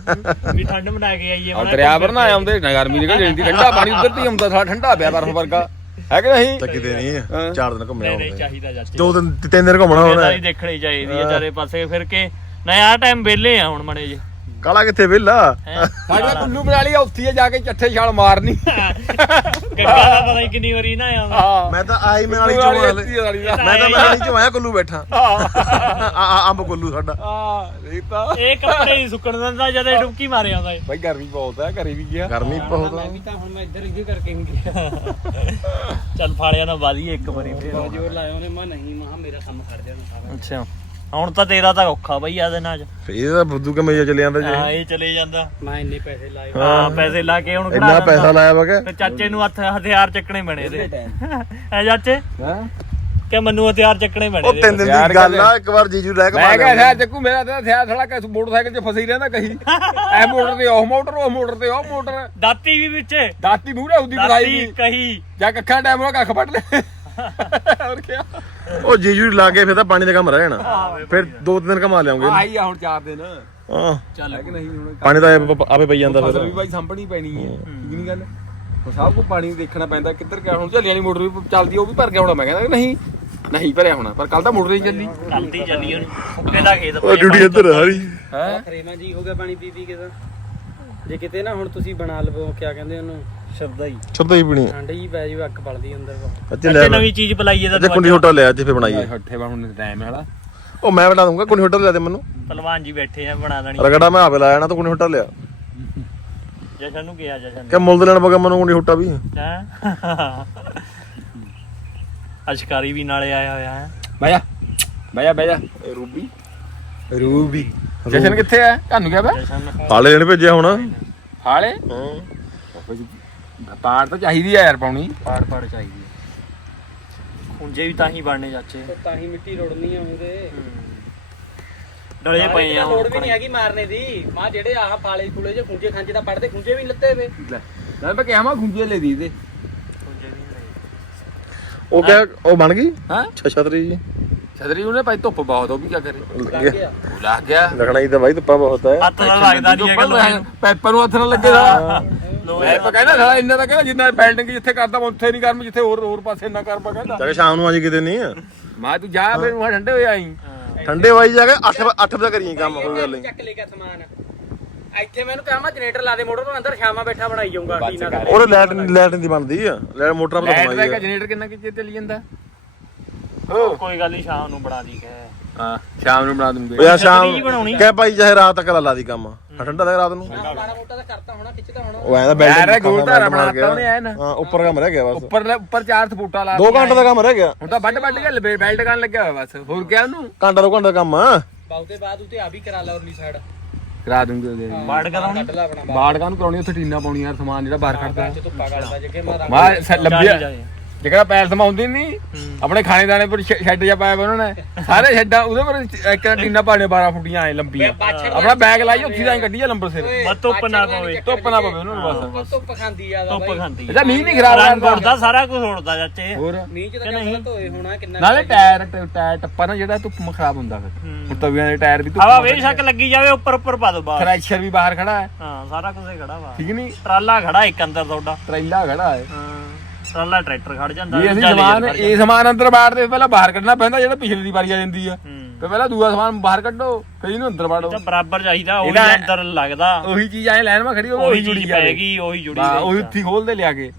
D: ਵੀ ਠੰਡ ਬਣਾ ਕੇ ਆਈਏ
A: ਆ ਦਰਿਆ ਪਰ ਨਾ ਆਉਂਦੇ ਨਾ ਗਰਮੀ ਨਿਕਲ ਜਾਂਦੀ ਠੰਡਾ ਪਾਣੀ ਉੱਧਰ ਤੇ ਹੀ ਆਉਂਦਾ ਠੰਡਾ ਪਿਆ ਬਰਫ਼ ਵਰਗਾ। ਹੈ ਕਿ ਨਹੀਂ?
B: ਤਾਂ ਕਿਤੇ ਨਹੀਂ
A: ਹਾਂ।
B: ਚਾਰ ਦਿਨ ਘੁੰਮਣਾ
D: ਨਹੀਂ ਨਹੀਂ ਚਾਹੀਦਾ ਚਾਚੇ
B: ਦੋ ਦਿਨ ਤਿੰਨ ਦਿਨ ਘੁੰਮਣਾ ਹੋਣਾ
D: ਇਹਦਾ ਹੀ ਦੇਖਣੀ ਚਾਹੀਦੀ ਹੈ। ਚਾਰੇ ਪਾਸੇ ਫਿਰ ਕੇ ਨਾ ਆਹ ਟਾਈਮ ਵਿਹਲੇ ਆ ਹੁਣ ਮੜੇ ਜੇ
B: ਕਾਲਾ ਕਿੱਥੇ ਵਿਹਲਾ?
D: ਹੈਂ?
A: ਸਾਡੇ ਕੁੱਲੂ ਮਨਾਲੀ ਆ ਉੱਥੇ ਹੀ ਆ ਜਾ ਕੇ ਚੱਠੇ ਛਾਲ ਮਾਰਨੀ।
D: ਗੱਗਾ ਦਾ ਪਤਾ ਨਹੀਂ ਕਿੰਨੀ ਵਾਰੀ ਨਾ ਆਉਂਦਾ
A: ਹਾਂ।
B: ਮੈਂ ਤਾਂ ਆਈ ਮਨਾਲੀ ਚੋਂ
A: ਮਨਾਲੀ
B: ਆਇਆ।
A: ਇੱਥੇ ਹੀ ਆ ਸਾਲੀ ਦਾ।
B: ਮੈਂ ਤਾਂ ਮਨਾਲੀ ਚੋਂ ਆਇਆ ਕੁੱਲੂ ਬੈਠਾ। ਆ ਆ ਅੰਬ ਕੁੱਲੂ ਸਾਡਾ।
A: ਆ ਦੇਖ ਤਾਂ
D: ਇਹ ਕੱਪੜੇ ਹੀ ਸੁੱਕਣ ਦਿੰਦਾ ਜਦ ਇਹ ਡੁਬਕੀ ਮਾਰੇ ਆਉਂਦਾ ਏ
A: ਬਾਈ ਗਰਮੀ ਬਹੁਤ ਹੈ ਘਰੇ ਵੀ ਗਿਆ।
B: ਗਰਮੀ ਬਹੁਤ
C: ਮੈਂ
B: ਆ
C: ਵੀ ਤਾਂ ਹੁਣ ਮੈਂ ਇੱਧਰ ਹੀ ਕਰਕੇ ਨਹੀਂ ਗਿਆ।
D: ਚੱਲ ਫਾੜਿਆ ਨਾ ਵਾਦੀਏ ਇੱਕ ਵਾਰੀ ਫੇਰ।
C: ਜੋਰ ਲਾਇਆ ਉਹਨੇ ਮੈਂ ਨਹੀਂ ਮਹਾ ਮੇਰਾ ਕੰਮ ਖੜ ਜਾਣਾ ਸਾਰਾ।
D: ਅੱਛਾ। ਹੁਣ ਤਾਂ ਤੇਰਾ ਤਾਂ ਔਖਾ ਬਈ ਆ ਦਿਨਾਂ ਚ।
B: ਫੇਰ ਇਹ ਤਾਂ ਬੁੱਧੂ ਕੇ ਮੇਜਾ ਚਲੇ ਜਾਂਦਾ
D: ਹਾਂ
B: ਜੀ
D: ਇਹ ਚਲੇ ਜਾਂਦਾ।
C: ਮੈਂ ਇੰਨੇ ਪੈਸੇ ਲਾਏ।
D: ਹਾਂ ਪੈਸੇ ਲਾ ਕੇ ਹੁਣ
B: ਇੰਨਾ ਪੈਸਾ ਲਾਇਆ ਵਾ ਕਿ?
D: ਤੇ ਚਾਚੇ ਨੂੰ ਹੱਥ ਹਥਿਆਰ ਚੱਕਣੇ ਬਣੇ ਦੇ ਐ ਚਾਚੇ?
A: ਹਾਂ?
D: ਕਿ ਮੈਨੂੰ ਹਥਿਆਰ ਚੱਕਣੇ ਬਣੇ
B: ਉਹ ਤਿੰਨ ਦਿਨ ਦੀ ਗੱਲ ਆ ਇੱਕ ਵਾਰ ਜੀਜੂ ਲੈ ਕੇ
A: ਮੈਂ ਕਿਹਾ ਥਿਆ ਚੱਕੂ ਮੇਰਾ ਤਾਂ ਥਿਆ ਥੜਾ ਕਿ ਮੋਟਰਸਾਈਕਲ 'ਚ ਫਸੀ ਰਹਿੰਦਾ ਕਹੀ। ਐ ਮੋਟਰ ਤੇ ਉਹ ਮੋਟਰ ਉਹ ਮੋਟਰ ਤੇ ਉਹ ਮੋਟਰ।
D: ਦਾਤੀ ਵੀ ਵਿੱਚ।
A: ਦਾਤੀ ਮੂਹਰੇ ਉਹਦੀ ਬਣਾਈ
D: ਦਾਤੀ ਕਹੀ।
A: ਜਾਂ ਕੱਖਾਂ ਟਾਈਮ ਉਹ ਕੱਖ ਵੱਢ ਲੈ। ਹੋਰ ਕੀ
B: ਉਹ ਜੀਜੂ ਲਾ ਕੇ ਫਿਰ ਤਾਂ ਪਾਣੀ ਦਾ ਕੰਮ ਰਹਿ ਜਾਣਾ ਫਿਰ ਦੋ ਤਿੰਨ ਦਿਨ ਕਮਾ ਲਿਆਉਂਗੇ।
A: ਆਈ ਆ ਹੁਣ ਚਾਰ ਦਿਨ।
B: ਹਾਂ।
A: ਚੱਲ ਹੈ ਕਿ ਨਹੀਂ ਹੁਣ?
B: ਪਾਣੀ ਤਾਂ ਆਪੇ- ਆਪੇ ਪਈ ਜਾਂਦਾ
A: ਫਸਲ ਵੀ ਬਾਈ ਸਾਂਭਣੀ ਪੈਣੀ ਹੈ। ਠੀਕ ਨਹੀਂ ਗੱਲ? ਹੁਣ ਸਭ ਕੋ ਪਾਣੀ ਦੇਖਣਾ ਪੈਂਦਾ ਕਿੱਧਰ ਗਿਆ? ਹੁਣ ਝੱਲੀਆਂ ਵਾਲੀ ਮੋਟਰ ਵੀ ਚੱਲਦੀ ਆ, ਉਹ ਵੀ ਭਰ ਗਿਆ ਹੋਣਾ। ਮੈਂ ਕਹਿੰਦਾ ਕਿ ਨਹੀਂ ਨਹੀਂ ਭਰਿਆ ਹੋਣਾ ਪਰ ਕੱਲ ਤਾਂ ਮੋਟਰ ਹੀ ਚੱਲੀ।
D: ਕੱਲਦੀ ਚੱਲੀ ਹੁਣ। ਸੁੱਕੇ ਦਾ ਖੇਤ
B: ਉਹ ਡਿਊਟੀ ਇੱਧਰ ਆ ਹਰੀ
A: ਹੈ?
C: ਖਰੇਮਾ ਜੀ ਹੋ ਗਿਆ ਪਾਣੀ ਪੀ ਪੀ ਕੇ ਤਾਂ। ਜੇ ਕਿਤੇ ਨਾ ਹੁਣ ਤੁਸੀਂ ਬਣਾ ਲਵੋ ਕਿਆ ਕਹਿੰਦੇ ਉਹਨੂੰ?
D: ਸ਼ਬਦਾ ਹੀ।
B: ਛੱਦਾ ਹੀ ਪੀਣੀ
C: ਠੰਡ ਜੀ ਪੈ ਜਾਵੇ ਅੱਗ ਬਲਦੀ ਅੰਦਰ
B: ਅੱਛੇ ਲੈ
D: ਅੱਛੇ ਨਵੀਂ ਚੀਜ਼ ਪਲਾਈਏ
B: ਅੱਛਾ
D: ਤਾਂ
B: ਕੁੰਡੀ ਹੋਟਲ ਲਿਆ ਅੱਜ ਫੇ ਬਣਾਈਏ
A: ਹੱਠੇ ਬਾ ਹੁਣ ਟਾਈਮ ਹੈ ਹਲਾ
B: ਉਹ ਮੈਂ ਬਣਾ ਦੂੰਗਾ ਕੁੰਡੀ ਹੋਟਲ ਲਿਆ ਦੇ ਮੈਨੂੰ।
D: ਪਹਿਲਵਾਨ ਜੀ ਬੈਠੇ ਆ ਬਣਾ ਦੇਣੀ।
B: ਰਗੜਾ ਮੈਂ ਆਪੇ ਲਾਇਆ ਨਾ ਤਾਂ ਕੁੰਡੀ ਹੋਟਲ ਲਿਆ।
D: ਜਸ਼ਨ ਨੂੰ ਕਿਹਾ ਜਸ਼ਨ
B: ਕਿ ਮੁੱਲ ਦੇ ਲੈਣ ਪਗਾ ਮੈਨੂੰ ਕੁੰਡੀ ਹੋਟਾ ਵੀ?
D: ਹੈ? ਅਸ਼ਕਾਰੀ ਵੀ ਨਾਲੇ ਆਇਆ ਹੋਇਆ ਹੈ।
A: ਬਹਿ ਜਾ ਬਹਿ ਜਾ ਬਹਿ ਜਾ। ਇਹ ਰੂਬੀ। ਰੂਬੀ। ਜਸ਼ਨ ਕਿੱਥੇ ਆ ਤੁਹਾਨੂੰ ਕਿਹਾ ਬੈ
D: ਜਸ਼ਨ।
B: ਹਾਲੇ ਨੇ ਭੇਜਿਆ ਹੁਣ।
A: ਹਾਲੇ? ਪਾੜ ਤਾਂ ਚਾਹੀਦੀ ਆ ਯਾਰ ਪਾਉਣੀ।
D: ਪਾੜ ਪਾੜ ਚਾਹੀਦੀ ਖੁੰਝੇ ਵੀ ਤਾਂ ਹੀ ਬਣਨੇ ਚਾਚੇ।
C: ਤਾਂ ਹੀ ਮਿੱਟੀ ਰੋੜਨੀ ਆ ਉਹਦੇ।
D: ਡਲੇ ਪਏ ਆ
C: ਲੋੜ ਵੀ ਨਹੀਂ ਹੈਗੀ ਮਾਰਨੇ ਦੀ। ਮਾਂ ਜਿਹੜੇ ਆਹ ਫਾਲੇ ਫੁਲੇ ਜੇ ਖੁੰਝੇ ਖਾਂਚੇ ਤਾਂ ਪੜਦੇ ਖੁੰਝੇ ਵੀ ਨੀ ਲੱਤੇ ਵੇ।
A: ਨਾ ਮੈਂ ਕਿਹਾ ਮਾ ਗੁੰਜੇ ਲੈ ਦੀ ਤੇ
B: ਉਹ ਕਿਆ ਉਹ ਬਣ ਗਈ?
A: ਹਾਂ?
B: ਛਛਤਰੀ ਜੀ।
A: ਛਤਰੀ ਉਹਨੇ ਭਾਈ ਧੁੱਪ ਬਹੁਤ ਉਹ ਵੀ ਕੀ ਕਰੇ?
C: ਲੱਗ ਗਿਆ।
A: ਉਹ ਲੱਗ ਗਿਆ।
B: ਲਖਣਾ ਹੀ ਤਾਂ ਬਾਈ ਧੁੱਪਾ ਬਹੁਤ ਹੈ
D: ਹੱਥ ਨਾਲ ਲੱਗਦਾ ਨਹੀਂ ਹੈਗਾ
A: ਪੈਪਰ ਨੂੰ ਹੱਥ ਨਾਲ ਲੱਗੇ ਦਾ ਮੈਂ ਤਾਂ ਕਹਿੰਦਾ ਸਾਲਾ ਇੰਨਾ ਤਾਂ ਕਹਿੰਦਾ ਜਿੰਨਾ ਬਿਲਡਿੰਗ ਜਿੱਥੇ ਕਰਦਾ ਮੈਂ ਉੱਥੇ ਨਹੀਂ ਕਰਮ ਜਿੱਥੇ ਹੋਰ ਹੋਰ ਪਾਸੇ ਨਾ ਕਰ ਪਾ ਕਹਿੰਦਾ।
B: ਜਾ ਕੇ ਸ਼ਾਮ ਨੂੰ ਅੱਜ ਕਿਤੇ ਨਹੀਂ
A: ਮੈਂ ਤੂੰ ਜਾ ਫਿਰ ਉਹ ਠੰਡੇ ਹੋਏ ਆਈ।
B: ਠੰਡੇ ਵਾਈ ਜਾ ਕੇ 8 8 ਵਜੇ ਕਰੀਏ ਕੰਮ ਕੋਈ ਗੱਲ ਨਹੀਂ।
C: ਚੱਕ ਲੈ ਕੇ ਸਮਾਨ। ਇੱਥੇ ਮੈਨੂੰ ਕਹਾਂ ਮੈਂ ਜਨਰੇਟਰ ਲਾ ਦੇ ਮੋਟਰ ਤੋਂ ਅੰਦਰ ਸ਼ਾਮਾਂ ਬੈਠਾ ਬਣਾਈ ਜਾਊਂਗਾ ਟੀਨਾ ਦਾ
B: ਉਹਦੇ ਲਾਈਟ ਲਾਈਟ ਨਹੀਂ ਬਣਦੀ ਆ। ਲਾਈਟ ਮੋਟਰਾਂ ਪਰ
A: ਲਾਈਟ ਦਾ
B: ਬਣਾਈ ਆ
A: ਜਨਰੇਟਰ ਕਿੰਨਾ ਕਿੱਥੇ ਚੱਲੀ ਜਾਂਦਾ?
D: ਕੋਈ ਗੱਲ ਨਹੀਂ ਸ਼ਾਮ ਨੂੰ ਬਣਾ ਦੀ ਕਹਿ।
A: ਹਾਂ ਸ਼ਾਮ ਨੂੰ ਬਣਾ
B: ਉਹ
A: ਦੂੰਗੇ
B: ਯਾਰ ਸ਼ਾਮ
D: ਬਣਾਉਣੀ।
B: ਕਹਿ ਭਾਈ ਚਾਹੇ ਰਾਤ ਤੱਕ ਲਾ ਦੀ ਕੰਮ। ਠੰਡਾ ਤੱਕ ਰਾਤ ਨੂੰ
C: ਮਾੜਾ ਮੋਟਾ ਤਾਂ ਕਰਤਾ ਹੋਣਾ ਖਿੱਚਦਾ ਹੋਣਾ।
B: ਉਹ ਐਂ ਤਾਂ ਬੈਲਟ
A: ਯਾਰ, ਇਹ ਗੋਲ ਧਾਰਾ ਬਣਾਤਾ ਉਹਨੇ ਐਨ।
B: ਹਾਂ ਉੱਪਰ ਕੰਮ ਰਹਿ ਗਿਆ ਬਸ।
A: ਉੱਪਰ ਉੱਪਰ ਚਾਰ ਥਪੂਟਾ ਲਾ
B: 2 ਘੰਟੇ ਦਾ ਕੰਮ ਰਹਿ ਗਿਆ।
A: ਹੁਣ ਤਾਂ ਵੱਡ ਵੱਡ ਕੇ ਲਬੇ- ਬੈਲਟ ਕਰਨ ਲੱਗਿਆ ਹੋਇਆ ਬਸ। ਹੋਰ ਕਿਆ ਉਹਨੂੰ?
B: ਘੰਟਾ ਦੋ ਘੰਟਾ ਦਾ ਕੰਮ ਆ।
C: ਬਾਉਤੇ ਬਾਅਦ ਉਤੇ ਆ ਵੀ ਕਰਾ ਲਾ ਉਰਲੀ ਸਾਈਡ
A: ਕਰਾ ਦੂੰਗੇ ਉਹਦੇ
D: ਬਾੜ ਕਰਾਉਣੀ?
C: ਕੱਢ ਲਾ ਆਪਣਾ
A: ਬਾੜ। ਕਾਹਨੂੰ ਕਰਾਉਣੀ ਉੱਥੇ ਟੀਨਾ ਪਾਉਣੀ ਯਾਰ ਸਮਾਨ ਜਿਹੜਾ ਬਾਹਰ ਖੜਦਾ।
C: ਬਾਅਦ ਚ ਧੁੱਪਾ ਕਰਦਾ ਜੇ ਕਿ ਮਾਰਾ
A: ਮੈਂ ਸ- ਲੱਭਿਆ ਜਿਹੜਾ ਪੈਰ ਸਮਾਉਂਦੀ ਨਹੀਂ ਆਪਣੇ ਖਾਣੇ ਦਾਣੇ ਪਰ ਸ਼ੈੱਡ ਜਿਹਾ ਪਾਇਆ ਉਹਨਾਂ ਨੇ। ਸਾਰੇ ਸ਼ੈੱਡਾਂ ਉਹਦੇ ਪਰ ਇੱਕ ਟੀਨਾ ਪਾਣੇ 12 ਫੁੱਟੀਆਂ ਐ ਲੰਬੀਆਂ। ਆਪਣਾ ਬੈਗ ਲਾਈ ਉੱਥੇ ਤਾਂ ਕੱਢੀ ਆ ਲੰਬਰ ਸਿਰ।
D: ਬਸ ਧੁੱਪ ਨਾ ਪਵੇ
A: ਧੁੱਪ ਨਾ ਪਵੇ ਉਹਨਾਂ ਨੂੰ ਬਸ।
C: ਧੁੱਪ ਖਾਂਦੀ ਜ਼ਿਆਦਾ
D: ਧੁੱਪ ਖਾਂਦੀ
A: ਇਹਦਾ ਮੀਂਹ ਨਹੀਂ ਖਰਾਬ ਕਰਦਾ
D: ਉੜਦਾ ਸਾਰਾ ਕੁਝ ਉੜਦਾ ਚਾਚੇ।
A: ਹੋਰ?
C: ਮੀਂਹ ਚ ਤਾਂ ਕਹਿੰਦਾ ਧੋਏ ਹੋਣਾ ਕਿੰਨਾ
A: ਨਾਲੇ ਟਾਇਰ ਟਾਇਰ ਟੱਪਾ ਨਾ ਜਿਹੜਾ ਧੁੱਪ ਮ ਖਰਾਬ ਹੁੰਦਾ ਫਿਰ। ਹੁਣ ਤਵੀਆਂ ਦੇ ਟਾਇਰ ਵੀ
D: ਹਵਾ
A: ਧੁੱਪ
D: ਬੇਸ਼ੱਕ ਲੱਗੀ ਜਾਵੇ ਉੱਪਰ ਉੱਪਰ ਪਾ ਦੋ ਬਾਹਰ।
A: ਥ੍ਰੈਸ਼ਰ ਵੀ ਬਾਹਰ ਖੜਾ ਹੈ।
D: ਹਾਂ ਸਾਰਾ ਕੁਝ ਖੜਾ ਵਾ।
A: ਠੀਕ ਨਹੀਂ
D: ਟਰਾਲਾ ਖੜਾ ਇੱਕ ਅੰਦਰ ਤੁਹਾਡਾ।
A: ਟਰੈਲਾ ਖੜਾ ਹੈ।
D: ਹਾਂ। ਟਰਾਲਾ ਟਰੈਕਟਰ ਖੜ ਜਾਂਦਾ
A: ਜੇ ਅਸੀਂ ਸਮਾਨ ਇਹ ਸਮਾਨ ਅੰਦਰ ਬਾੜਦੇ ਪਹਿਲਾਂ ਬਾਹਰ ਕੱਢਣਾ ਪੈਂਦਾ ਜਿਹੜਾ ਪਿਛਲੀ ਦੀ ਵਾਰੀ ਆ ਜਾਂਦੀ ਆ। ਤੇ ਪਹਿਲਾਂ ਦੂਆ ਸਮਾਨ ਬਾਹਰ ਕੱਢੋ ਫਿਰ ਇਹਨੂੰ ਅੰਦਰ ਵਾੜੋ
D: ਤਾਂ ਬਰਾਬਰ ਚਾਹੀਦਾ ਉਹੀ ਅੰਦਰ ਲੱਗਦਾ।
A: ਉਹੀ ਚੀਜ਼ ਐ ਲੈਣ ਮੈਂ ਖੜੀ ਉਹ
D: ਉਹੀ
A: ਜੁੜੀ
D: ਪੈਗੀ ਉਹੀ ਜੁੜੀ ਰਹੀ
A: ਉਹੀ। ਉੱਥੀ ਖੋਲਦੇ ਲਿਆ ਕੇ।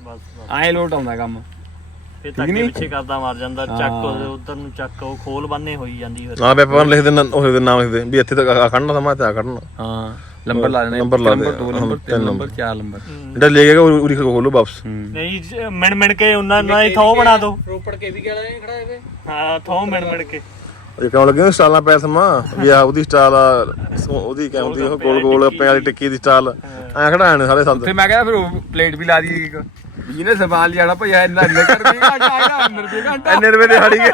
A: ਐ ਲੋਟ ਆਉਂਦਾ ਕੰਮ।
D: ਫਿਰ
A: ਨੀ?
D: ਪਿੱਛੇ ਕਰਦਾ ਮਾਰ ਜਾਂਦਾ ਚੱਕ ਉਧਰ ਨੂੰ ਚੱਕ ਉਹ ਖੋਲ ਬੰਨੇ ਹੋਈ ਜਾਂਦੀ ਫਿਰ।
B: ਹਾਂ ਪੇਪਰ ਲਿਖ ਦੇ ਉਹ ਦੇ ਨਾਮ ਲਿਖ ਦੇ ਵੀ ਇੱਥੇ ਤੱਕ ਆ ਖੜਨਾ ਸਮਾਂ ਤੇ ਆ ਖੜਨਾ।
A: ਹਾਂ। ਨੰਬਰ ਲਾ ਦੇਣੇ
B: ਨੰਬਰ ਲਾ ਦੇ,
A: ਨੰਬਰ 2
B: ਹਾਂ,
A: ਨੰਬਰ
B: ਤਿੰਨ
A: 3 ਨੰਬਰ 4 ਨੰਬਰ
B: ਜਿਹੜਾ ਲੈ ਗਿਆ ਉਹ ਉਰੀ ਖੋਲੋ ਵਾਪਸ।
D: ਨਹੀਂ ਜ- ਮਿਣ ਮਿਣ ਕੇ ਉਹਨਾਂ ਨਾਲ ਹੀ ਥੋ ਬਣਾ ਦੋ।
C: ਰੋਪੜ ਕੇ ਵੀ ਗੜਾ ਖੜਾ ਹੈ
D: ਹਾਂ ਥੋ ਮਿਣ ਮਿਣ ਕੇ।
B: ਇਹ ਕਿਉਂ ਲੱਗੇ ਸਟਾਲਾਂ ਪੈ ਸਮਾਂ? ਵੀ ਆ ਉਹਦੀ ਸਟਾਲ ਆ ਸੋ- ਉਹਦੀ ਕਿਆ ਹੁੰਦੀ ਉਹ ਗੋਲ ਗੋਲ ਗੱਪੇ ਵਾਲੀ ਟਿੱਕੀ ਦੀ ਸਟਾਲ। ਐ ਖੜਾਣ ਸਾਰੇ ਸੰਦ।
A: ਫਿਰ ਮੈਂ ਕਹਿੰਦਾ ਫਿਰ ਉਹ ਪਲੇਟ ਵੀ ਲਾ ਦੀ ਇੱਕ। ਵੀ ਜਿਹਨੇ ਸਮਾਨ ਲਿਆਣਾ ਭਈ ਇੰਨਾ ਇੰਨਾ ਕਰ ਦੇ ਘੰਟਾ ਅੰਦਰ ਦੇ ਘੰਟਾ।
B: ਇੰਨੇ ਰੁਪਏ ਦਿਹਾੜੀ ਗਏ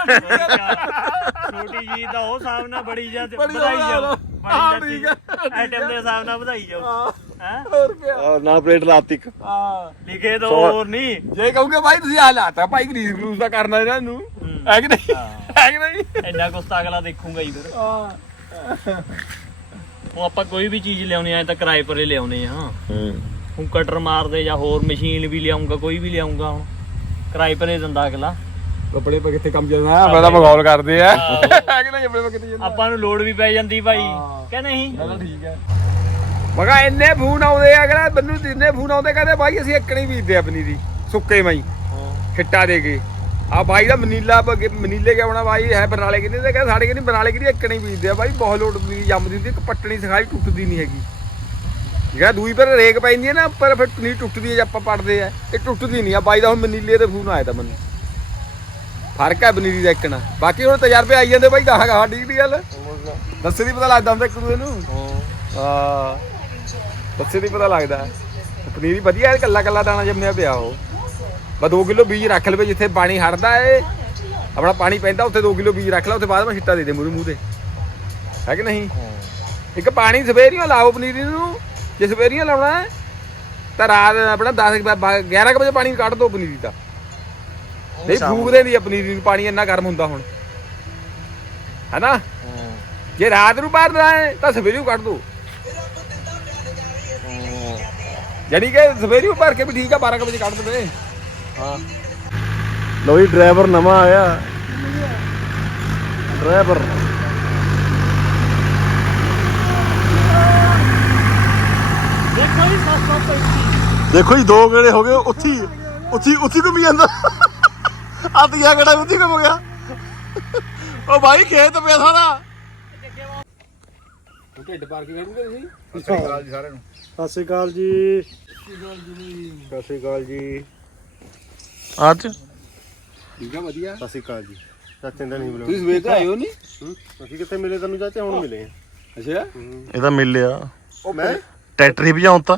D: ਛੋਟੀ ਜੀ ਦਾ ਉਹ ਨਾਲ ਬੜੀ ਜਾ
A: ਬੜੀ
D: ਵਧਾਈ
A: ਜਾਓ।
D: ਜਾਓ
A: ਹਾਂ, ਠੀਕ ਹੈ,
D: ਆਈਟਮ ਦੇ ਹਿਸਾਬ ਨਾਲ ਵਧਾਈ ਜਾਓ। ਹੈ।
A: ਹੋਰ ਕੀ
B: ਨਾਲ ਪਲੇਟ ਲਾਤੀ ਇੱਕ।
A: ਹਾਂ।
D: ਲਿਖੇ ਦੋ ਹੋਰ ਨਹੀਂ।
A: ਜੇ ਕਹੋਗੇ ਭਾਈ ਤੁਸੀਂ ਆ ਲਾਤਾ। ਭਾਈ ਗਰੀਸ ਗਰੂਸ ਦਾ ਕਰਨਾ ਇਹਨਾਂ ਨੂੰ। ਹੈ। ਕਿ ਨਹੀਂ? ਹੈ। ਕਿ ਨਹੀਂ?
D: ਇੰਨਾ ਕੁਛ ਤਾਂ ਅਗਲਾ ਦੇਖੂਗਾ ਹੀ ਫਿਰ।
A: ਹਾਂ।
D: ਹੁਣ ਆਪਾਂ ਕੋਈ ਵੀ ਚੀਜ਼ ਲਿਆਉਣੀ ਆ ਤਾਂ ਕਿਰਾਏ ਪਰੇ ਲਿਆਉਨੇ ਆ
B: ਹੂੰ।
D: ਹੁਣ ਕਟਰ ਮਾਰਦੇ ਜਾਂ ਹੋਰ ਮਸ਼ੀਨ ਵੀ ਲਿਆਉਂਗਾ ਕੋਈ ਵੀ ਲਿਆਉਂਗਾ ਹੁਣ ਕਿਰਾਏ ਪਰੇ ਦਿੰਦਾ ਅਗਲਾ।
A: ਕੱਪੜੇ ਪਾ ਕਿੱਥੇ ਕੰਮ ਚੱਲਦਾ ਆ ਬੜਾ ਮਗੌਲ ਕਰਦੇ ਆ। ਹੈ। ਕਿ ਨਹੀਂ ਪਾ ਕਿੱਥੇ ਜਾਂਦਾ
D: ਆਪਾਂ ਨੂੰ ਲੋਡ ਵੀ ਪੈ ਜਾਂਦੀ ਭਾਈ। ਕਿ ਨਹੀਂ?
A: ਕਿਹਾ ਠੀਕ ਹੈ। ਮਗਾ ਇੰਨੇ ਫੋਨ ਆਉਂਦੇ ਆ ਅਗਲਾ ਮੈਨੂੰ ਇੰਨੇ ਫੋਨ ਆਉਂਦੇ ਕਹਿੰਦੇ ਬਾਈ ਅਸੀਂ ਇੱਕ ਨਹੀਂ ਬੀਜਦੇ ਆਪਣੀ ਦੀ ਸੁੱਕੇ ਮਾਈ। ਖਿੱਟਾ ਦੇ ਕੇ। ਆ ਬਾਈ ਦਾ ਮਨੀਲਾ ਮਨੀਲੇ ਕੇ ਆਉਣਾ ਬਾਈ ਹੈ ਬਰਨਾਲੇ ਕਿੰਨੇ ਤੇ ਕਹਿੰਦੇ ਸਾਡੇ ਕਿੰਨੇ ਬਰਨਾਲੇ ਕਿੰਨੇ ਇੱਕ ਨਹੀਂ ਬੀਜਦੇ ਆ ਬਾਈ ਬਹੁਤ ਲੋਟ ਦੀ ਜੰਮਦੀ ਹੁੰਦੀ ਇੱਕ ਪੱਟਣੀ ਸਿਖਾਈ ਟੁੱਟਦੀ ਨਹੀਂ ਹੈਗੀ। ਠੀਕ ਹੈ ਦੂਈ ਪਰ ਰੇਕ ਪੈਂਦੀ ਹੈ ਨਾ ਪਰ ਫਿਰ ਨਹੀਂ ਟੁੱਟਦੀ ਹੈ ਜੇ ਆਪਾਂ ਪੜਦੇ ਆ ਇਹ ਟੁੱਟਦੀ ਨਹੀਂ ਆ। ਬਾਈ ਦਾ ਹੁਣ ਮਨੀਲੇ ਤੇ ਫੋਨ ਆਇਆ ਤਾਂ ਮੈਨੂੰ। ਫ਼ਰਕ ਹੈ ਪਨੀਰੀ ਦਾ ਇੱਕਣਾ ਬਾਕੀ ਹੁਣ ਤਜਰਬੇ ਆਈ ਜਾਂਦੇ ਬਾਈ ਗਾਹ ਗਾਹ ਠੀਕ ਦੀ ਗੱਲ? ਦੱਸੇ ਦੀ ਪਤਾ ਲੱਗਦਾ ਹੁੰਦਾ ਇੱਕ ਦੂਜੇ ਨੂੰ? ਹਾਂ। ਦੱਸੇ ਦੀ ਪਤਾ ਲੱਗਦਾ। ਪਨੀਰੀ ਵਧੀਆ ਹੈ ਕੱਲਾ ਕੱਲਾ ਦਾਣਾ ਜੰਮਿਆ ਪਿਆ ਉਹ। ਬਸ 2 ਕਿਲੋ ਬੀਜ ਰੱਖ ਲਵੇ ਜਿੱਥੇ ਪਾਣੀ ਹੜਦਾ ਏ। ਆਪਣਾ ਪਾਣੀ ਪੈਂਦਾ ਉੱਥੇ 2 ਕਿਲੋ ਬੀਜ ਰੱਖ ਲਾ ਉੱਥੇ ਬਾਅਦ ਵਿੱਚ ਛਿੱਟਾ ਦੇ ਦੇ ਮੂਰੇ ਮੂੰਹ ਤੇ ਹੈ ਕਿ ਨਹੀਂ? ਇੱਕ ਪਾਣੀ ਸਵੇਰੀਆਂ ਲਾਓ ਪਨੀਰੀ ਨੂੰ। ਜੇ ਸਵੇਰੀਆਂ ਲਾਉਣਾ ਹੈ ਤਾਂ ਰਾਤ ਆਪਣਾ 10 11 ਕੁ ਵਜੇ ਪਾਣੀ ਕੱਢ ਦੋ ਪਨੀਰੀ ਦਾ। ਨਹੀਂ ਫੂਕਦੇ ਨਹੀਂ ਆ ਪਨੀਰੀ ਨੂੰ ਪਾਣੀ ਇੰਨਾ ਗਰਮ ਹੁੰਦਾ ਹੁਣ। ਹੈਨਾ? ਜੇ ਰਾਤ ਨੂੰ ਭਰਨਾ ਹੈ ਤਾਂ ਸਵੇਰੇ ਨੂੰ ਕੱਢ ਦੋ। ਜਾਨੀ ਕਿ ਸਵੇਰੇ ਨੂੰ ਭਰ ਕੇ ਵੀ ਠੀਕ ਆ 12 ਕੁ ਵਜੇ ਕੱਢ ਦੇਵੇ ਹਾਂ।
B: ਲੋ ਜੀ ਡਰਾਈਵਰ ਨਵਾਂ ਆਇਆ। ਡਰਾਈਵਰ।
D: ਦੇਖੋ ਜੀ 735
B: ਦੇਖੋ ਜੀ ਦੋ ਗੇੜੇ ਹੋ ਗਏ ਉੱਥੀ ਉੱਥੀ ਉੱਥੀ ਘੁੰਮੀ ਜਾਂਦਾ। ਅੱਧ ਗਿਆ ਗੜਾ ਉੱਥੀ ਘੁੰਮ ਗਿਆ? ਉਹ ਭਾਈ ਖੇਤ ਪਿਆ ਸਾਰਾ।
A: ਢਿੱਡ ਪਾਰ ਕੇ ਕਹਿੰਦੇ ਤੁਸੀਂ?
B: ਸਤਿ ਸ਼੍ਰੀ ਅਕਾਲ ਜੀ
C: ਸਤਿ ਸ਼੍ਰੀ ਅਕਾਲ ਜੀ।
B: ਸਤਿ ਸ਼੍ਰੀ ਅਕਾਲ ਜੀ। ਅੱਜ?
A: ਠੀਕ ਆ ਵਧੀਆ।
B: ਸਤਿ ਸ਼੍ਰੀ ਅਕਾਲ ਜੀ। ਚਾਚੇ ਦਾ ਨਹੀਂ
A: ਤੁਸੀਂ ਸਵੇਰ ਤੇ ਆਏ ਹੋ ਨਹੀਂ
B: ਅਸੀਂ ਕਿੱਥੇ ਮਿਲੇ ਤੈਨੂੰ ਚਾਚੇ? ਹੁਣ ਮਿਲੇ
A: ਅੱਛਾ।
B: ਇਹ ਤਾਂ ਮਿਲ ਲਿਆ ਮੈਂ? ਟਰੈਕਟਰ ਹੀ ਭਜਾਉਂ ਤਾਂ।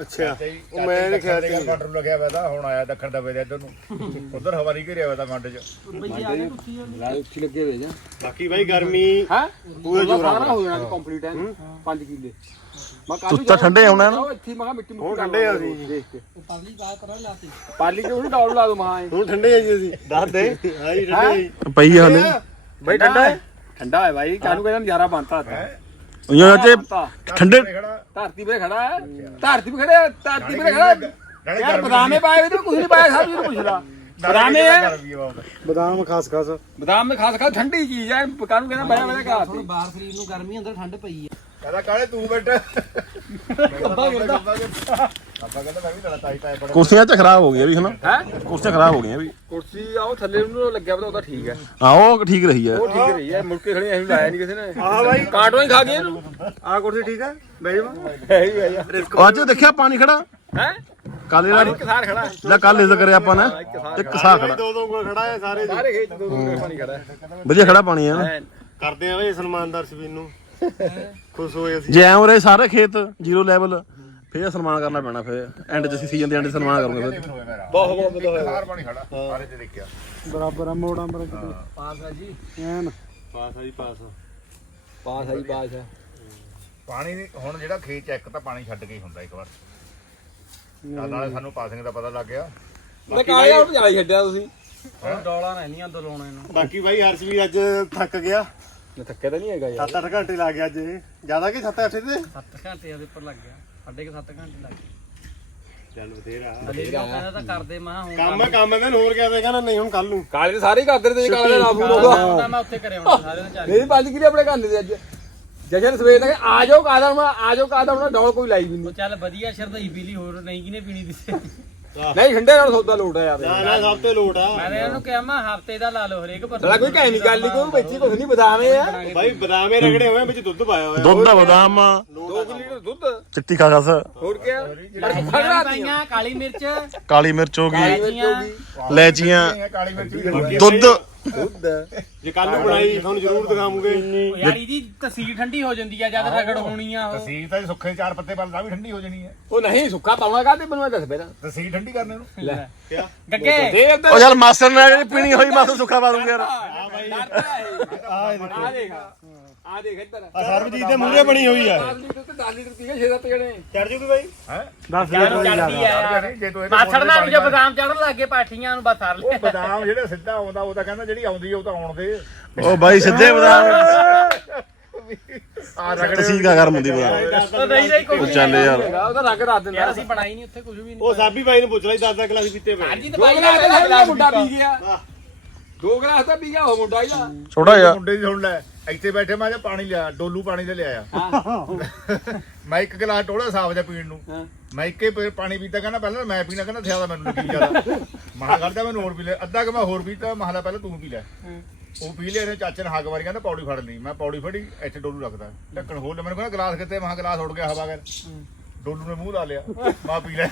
E: ਅੱਛਾ। ਉਹ ਮੈਂ ਨਹੀਂ ਖਿਆਲ ਤੇ ਕੰਟਰ ਲੱਗਿਆ ਹੋਇਆ ਤਾਂ ਹੁਣ ਆਇਆ ਦੱਖਣ ਦਾ ਵੇਲੇ ਇੱਧਰ ਨੂੰ। ਉਧਰ ਹਵਾ ਨਹੀਂ ਘਿਰਿਆ ਹੋਇਆ ਤਾਂ ਮੰਡ 'ਚ।
A: ਲਾਲੇ ਉੱਥੇ ਲੱਗੇ ਹੋਏ ਜਾਂ।
E: ਬਾਕੀ ਬਾਈ ਗਰਮੀ
A: ਹਾਂ? ਪੂਰੇ ਜੋਰ ਸਾਰਾ ਹੋ ਜਾਣਾ ਕੰਪਲੀਟ ਹੈ। 5 ਕਿੱਲੇ। ਮੈਂ ਕੱਲ
B: ਤੂੰ ਤਾਂ ਠੰਡੇ ਆਉਣਾ ਨਾ
A: ਇੱਥੇ ਮੈਂ ਕਿਹਾ ਮਿੱਟੀ ਮੁੱਟੀ
E: ਹੁਣ
A: ਕਰ
E: ਠੰਡੇ ਆ
A: ਲਓ
E: ਅਸੀਂ।
A: ਦੇਖ ਕੇ। ਪਾਲੀ ਬਾਹਰ ਪਰਾਂ ਲਾਤੀ ਪਾਲੀ ਕਿ ਉਹਨੂੰ ਡਾਉਨ ਲਾ ਦੋ ਮਾਂ
E: ਹੁਣ ਠੰਡੇ ਆ ਜੀ ਅਸੀਂ। ਦੱਸ ਦੇ। ਹਾਂ ਜੀ ਠੰਡੇ ਆ ਜੀ।
B: ਪਈ ਆ ਹਲੇ।
A: ਬਈ ਠੰਡਾ ਹੈ। ਠੰਡਾ ਹੈ ਬਾਈ। ਕਾਹਨੂੰ ਕਹਿੰਦਾ ਨਜ਼ਾਰਾ ਬੰਤਾ ਹੈ?
B: ਉਹ ਚਾਚੇ ਠੰਡੇ
A: ਧਰਤੀ 'ਤੇ ਖੜਾ ਹੈ। ਧਰਤੀ 'ਤੇ ਖੜਾ ਹੈ ਧਰਤੀ 'ਤੇ ਖੜਾ ਹੈ। ਯਾਰ ਬਦਾਮੇ ਪਾਏ ਵੀ ਤੇ ਕੁਝ ਨਹੀਂ ਪਾਇਆ ਸਭ ਨੂੰ ਪੁੱਛਦਾ। ਬਦਾਮੇ ਹੈ
C: ਬਦਾਮ ਖਾਸ ਖਾਸ।
A: ਬਦਾਮ ਦੇ ਖਾਸ ਖਾਸ ਠੰਡੀ ਚੀਜ਼ ਹੈ ਕਾਹਨੂੰ ਕਹਿੰਦਾ
C: ਬਾਹਰ ਸਰੀਰ ਨੂੰ ਗਰਮੀ ਅੰਦਰ ਠੰਡ ਪਈ ਹੈ
E: ਕਹਿੰਦਾ ਕਾਲੇ ਤੂੰ ਬੈਠ।
A: ਅੱਧਾ ਗਿਰਦਾ।
E: ਆਪਾਂ ਕਹਿੰਦਾ ਮੈਂ ਵੀ ਲੜਾ ਤਾਈ ਤਾਈ ਬੜਾ
B: ਕੁਰਸੀਆਂ ਚ ਖਰਾਬ ਹੋ ਗਈਆਂ ਵੀ ਹਨਾ?
A: ਹੈ?
B: ਕੁਰਸੀਆਂ ਖਰਾਬ ਹੋ ਗਈਆਂ ਵੀ।
A: ਕੁਰਸੀ ਆ ਉਹ ਥੱਲੇ ਨੂੰ ਲੱਗਿਆ ਪਤਾ ਉਹਦਾ ਠੀਕ ਹੈ
B: ਹਾਂ ਉਹ ਠੀਕ ਰਹੀ ਹੈ
A: ਉਹ ਠੀਕ ਰਹੀ ਹੈ ਮੁੜ ਕੇ ਖੜੀ ਐਵੇਂ ਲਾਇਆ ਨਹੀਂ ਕਿਸੇ ਨੇ। ਹਾਂ ਬਾਈ। ਕਾਟੋ ਹੀ ਖਾ ਗਏ ਇਹਨੂੰ।
E: ਆ ਕੁਰਸੀ ਠੀਕ ਹੈ ਬਹਿ ਜਾ।
A: ਹੈ ਹੀ ਹੈ
B: ਉਹ ਅੱਜ ਦੇਖਿਆ ਪਾਣੀ ਖੜਾ?
A: ਹੈ?
B: ਕੱਲ ਇਹਦਾ
A: ਕਿਸਾਰ ਖੜਾ। ਹੈ।
B: ਜਿਹੜਾ ਕੱਲ ਇਸ ਕਰਿਆ ਆਪਾਂ ਨੇ। ਇੱਕ ਸਾਹ ਖੜਾ।
E: ਦੋ ਦੋ ਕੋਲ ਖੜਾ ਹੈ ਸਾਰੇ
A: ਸਾਰੇ ਖੇਤ 'ਚ ਦੋ ਦੋ ਪਾਣੀ ਖੜਾ ਹੈ।
B: ਵਧੀਆ ਖੜਾ ਪਾਣੀ ਨਾ
A: ਐਨ।
E: ਕਰਦੇ ਆ ਬਈ ਸਨਮਾਨਦਾਰ ਸਬੀਨ ਨੂੰ। ਖੁਸ਼ ਹੋਏ ਅਸੀਂ।
B: ਜੇ ਉਰੇ ਸਾਰੇ ਖੇਤ ਜ਼ੀਰੋ ਲੈਵਲ ਫੇਰ ਸਨਮਾਨ ਕਰਨਾ ਪੈਣਾ ਫੇਰ। ਐਂਡ ਚ ਸੀਜ਼ਨ ਦੇ ਐਂਡ ਚ ਸਨਮਾਨ ਕਰੂੰਗੇ ਫਿਰ।
A: ਬਹੁਤ ਬਹੁਤ ਹੋਇਆ।
E: ਸਾਰ ਪਾਣੀ ਖੜਾ ਸਾਰੇ ਤੇ ਦੇਖਿਆ।
C: ਬਰਾਬਰ ਆ ਮੋੜਾਂ ਪਰ
A: ਪਾਸ ਹੈ ਜੀ।
C: ਐਨ।
E: ਪਾਸ ਆ ਜੀ ਪਾਸ
A: ਪਾਸ ਹੈ ਜੀ ਪਾਸ ਹੈ
E: ਪਾਣੀ ਹੁਣ ਜਿਹੜਾ ਖੇਤ ਚ ਇੱਕ ਤਾਂ ਪਾਣੀ ਛੱਡ ਕੇ ਹੀ ਹੁੰਦਾ ਇੱਕ ਵਾਰ। ਨਾਲੇ ਸਾਨੂੰ ਪਾਸਿੰਗ ਦਾ ਪਤਾ ਲੱਗ ਗਿਆ।
A: ਮੈਂ ਕਾਲੇ ਆਉਟ ਜਾਈ ਛੱਡਿਆ ਤੁਸੀਂ।
C: ਡੋਲਾ ਰਹਿਣੀਆਂ ਅੰਦਰ ਲਾਉਣੇ ਨੂੰ।
E: ਬਾਕੀ ਬਾਈ ਹਰਸ਼ ਵੀ ਅੱਜ ਥੱਕ ਗਿਆ।
A: ਮੈਂ ਥੱਕੇ ਤਾਂ ਨਹੀਂ ਹੈਗਾ ਯਾਰ।
E: 7-8 ਘੰਟੇ ਲੱਗ ਗਿਆ ਅੱਜ। ਇਹ ਜ਼ਿਆਦਾ ਕਿ 7-8 ਤੇ
C: 7 ਘੰਟੇ ਦੇ ਉੱਪਰ ਲੱਗ ਗਿਆ। ਸਾਢੇ ਕੁ 7 ਘੰਟੇ ਲੱਗ ਗਏ।
E: ਚੱਲ ਬਥੇਰਾ।
C: ਅਲੇ ਕਿਉਂ ਕਹਿੰਦਾ ਤਾਂ ਕਰਦੇ ਮੈਂ ਹੁਣ
E: ਕੰਮ ਕੰਮ ਇਹਦਾ ਹੋਰ ਕਿਆ ਕਹਿੰਦਾ ਨਹੀਂ ਹੁਣ ਕੱਲ ਨੂੰ।
A: ਕਾਲੇ ਤੇ ਸਾਰੇ ਹੀ ਕਰਦੇ ਤੇ ਕਾਲੇ ਦਾ ਨਾ ਹੋਗਾ
C: ਆਉਂਦਾ ਮੈਂ ਉੱਥੇ ਕਰਿਆ ਹੁਣ ਸਾਰੇ ਦੇ ਚਾਰ।
A: ਮੇਰੀ ਪੰਜ ਕਿਲੇ ਆਪਣੇ ਘਰ ਦੇ ਅੱਜ? ਜਸ਼ਨ ਸਵੇਰ ਤੱਕ ਆ ਜਾਓ ਕਾਦਾ ਹੁਣ ਆ ਜਾਓ ਕਾਦਾ ਹੁਣ ਡੌਲ ਕੋਈ ਲਾਈ ਵੀ
C: ਉਹ
A: ਨਹੀਂ
C: ਚੱਲ ਵਧੀਆ ਸ਼ਰਦਈ ਪੀਲੀ ਹੋਰ ਨਹੀਂ ਕਿਨੇ ਪੀਣੀ
A: ਨਹੀਂ ਠੰਡੇ ਨਾਲ ਸੌਦਾ ਲੋਟ ਆ ਯਾਰ।
F: ਨਾ ਸਭ ਤੇ ਲੋਟ ਆ।
C: ਮੈਂ ਇਹਨੂੰ ਕਿਹਾ ਮੈਂ ਹਫ਼ਤੇ ਦਾ ਲਾ ਲਓ ਹਰੇਕ ਪਰ
A: ਸਾਲਾ ਕੋਈ ਕੈਮੀਕਲ ਨਹੀਂ ਕੋਈ ਵਿੱਚ ਕੁਝ ਨਹੀਂ ਬਦਾਵੇਂ ਆ।
F: ਬਾਈ ਬਦਾਮੇ ਰਗੜੇ ਹੋਏ ਵਿੱਚ ਦੁੱਧ ਪਾਇਆ ਹੋਇਆ।
B: ਦੁੱਧ ਦਾ ਬਦਾਮ
A: 2 ਲੀਟਰ ਦੁੱਧ।
B: ਚਿੱਟੀ ਕਾਗਜ਼
A: ਹੋਰ ਕੀ ਪਰ ਫੜਨਾ ਨਹੀਂ
C: ਪਾਈਆਂ ਕਾਲੀ ਮਿਰਚ
B: ਕਾਲੀ ਮਿਰਚ ਹੋ ਗਈ।
C: ਲੈਚੀਆਂ।
E: ਕਾਲੀ ਮਿਰਚ ਵੀ ਲੱਗੀ
B: ਦੁੱਧ
F: ਜੇ ਕੱਲ ਨੂੰ ਬਣਾਈ ਤੁਹਾਨੂੰ ਜ਼ਰੂਰ ਦਿਖਾਵਾਂਗੇ।
C: ਯਾਰ ਇਹਦੀ ਤਸੀਰ ਠੰਡੀ ਹੋ ਜਾਂਦੀ ਆ ਜਦ ਰਗੜ ਹੋਣੀ ਆ ਉਹ।
E: ਤਸੀਰ ਤਾਂ ਜੀ ਸੁੱਕੇ ਚਾਰ ਪੱਤੇ ਪਾ ਲਾ ਵੀ ਠੰਡੀ ਹੋ ਜਾਣੀ ਹੈ
A: ਉਹ ਨਹੀਂ ਸੁੱਕਾ ਪਾਉਣਾ ਕਾਹਦੇ ਬਣਵਾ ਦੱਸ ਪਹਿਲਾਂ
E: ਤਸੀਰ ਠੰਡੀ ਕਰਨੇ ਨੂੰ
A: ਲੈ।
C: ਗੱਗੇ।
A: ਦੇ
B: ਉਹ ਚੱਲ ਮਾਸਟਰ ਨੇ ਜਿਹੜੀ ਪੀਣੀ ਹੋਈ ਮਾਸਟਰ ਸੁੱਖਾ ਪਾ ਦੂੰਗਾ ਯਾਰ।
A: ਆ ਦੇਖ। ਆ ਦੇਖ ਇੱਧਰ।
F: ਆ ਸਰਬਜੀਤ ਦੇ ਮੂਹਰੇ ਬਣੀ ਹੋਈ ਆ।
A: 10 ਲੀਟਰ ਤੇ 10 ਲੀਟਰ ਪੀਗੇ 6-7 ਜਣੇ।
F: ਚੜ ਜੂਗੀ ਬਾਈ?
E: ਹੈ?
C: 10 ਯਾਰ ਚੜਦੀ ਆ। ਯਾਰ।
E: ਜੇ ਤੂੰ ਇਹਦੇ
C: ਮਾਛੜ ਨਾਲ ਜੇ ਬਦਾਮ ਚੜਨ ਲੱਗੇ ਪਾਠੀਆਂ ਨੂੰ ਬਸ
E: ਉਹ
C: ਲੈ।
E: ਬਦਾਮ ਜਿਹੜੇ ਸਿੱਧਾ ਆਉਂਦਾ ਉਹ ਤਾਂ ਕਹਿੰਦਾ ਜਿਹੜੀ ਆਉਂਦੀ ਉਹ ਤਾਂ ਆਉਣ ਦੇ।
B: ਉਹ ਬਾਈ ਸਿੱਧੇ ਬਦਾਮ।
E: ਆ ਰਗੜੇ
B: ਤਸੀਰ ਕਾ ਗਰਮ ਹੁੰਦੀ ਬਦਾਮ।
C: ਉਹ ਨਹੀਂ ਨਹੀਂ
B: ਉਹ
C: ਕੋਈ
B: ਚੱਲ ਯਾਰ।
A: ਉਹਦਾ ਰੰਗ ਦਿੰਦਾ।
C: ਯਾਰ ਅਸੀਂ ਬਣਾਈ ਨਹੀਂ ਉੱਥੇ ਕੁਝ ਵੀ ਨਹੀਂ।
F: ਉਹ ਸਾਬੀ ਬਾਈ ਨੂੰ ਪੁੱਛ ਲਈ 10 10 ਗਲਾਸ ਪੀਤੇ ਪਏ।
C: ਹਾਂਜੀ ਤੇ
A: ਦੋ
C: ਬਾਈ
A: ਤਾਂ ਮੁੰਡਾ ਪੀ ਗਿਆ। ਦੋ ਗਲਾਸ ਤਾਂ ਪੀ ਗਿਆ ਉਹ ਮੁੰਡਾ ਇਹਦਾ।
B: ਛੋਟਾ ਜਿਹਾ।
E: ਮੁੰਡੇ ਦੀ ਸੁਣ ਲੈ ਇੱਥੇ ਬੈਠੇ ਮੈਂ ਜੇ ਪਾਣੀ ਲਿਆ ਡੋਲੂ ਪਾਣੀ ਦੇ ਲਿਆਇਆ। ਮੈਂ ਇੱਕ ਗਲਾਸ ਟੋੜਾ ਸਾਫ਼ ਜਿਹਾ ਪੀਣ ਨੂੰ। ਮੈਂ ਇੱਕੇ ਪੇ- ਪਾਣੀ ਪੀਤਾ ਕਹਿੰਦਾ ਪਹਿਲਾਂ ਮੈਂ ਪੀਣਾ ਕਹਿੰਦਾ ਥਿਆਦਾ ਮੈਨੂੰ ਲੱਗੀ ਜ਼ਿਆਦਾ ਮਹਾ ਕਰਦਾ ਮੈਨੂੰ ਹੋਰ ਪੀ ਲੈ ਅੱਧਾ ਕਿ ਮੈਂ ਹੋਰ ਪੀਤਾ ਮਹਾ ਪਹਿਲਾਂ ਤੂੰ ਪੀ ਲੈ। ਉਹ ਪੀ ਲਿਆ ਇਹਨੇ ਚਾਚੇ ਨੇ ਹੱਗ ਵਾਰੀ ਕਹਿੰਦਾ ਪੌੜੀ ਫੜ ਲਈ ਮੈਂ ਪੌੜੀ ਫੜੀ ਇੱਥੇ ਡੋਲੂ ਰੱਖਦਾ। ਢੱਕਣ ਖੋਲ ਲਿਆ ਮੈਨੂੰ ਕਹਿੰਦਾ ਗਲਾਸ ਕਿੱਥੇ? ਮਹਾ ਗਲਾਸ ਉੱਡ ਗਿਆ ਹਵਾ ਕਰ ਡੋਲੂ ਨੇ ਮੂੰਹ ਲਾ ਲਿਆ ਮਾ ਪੀ ਲੈ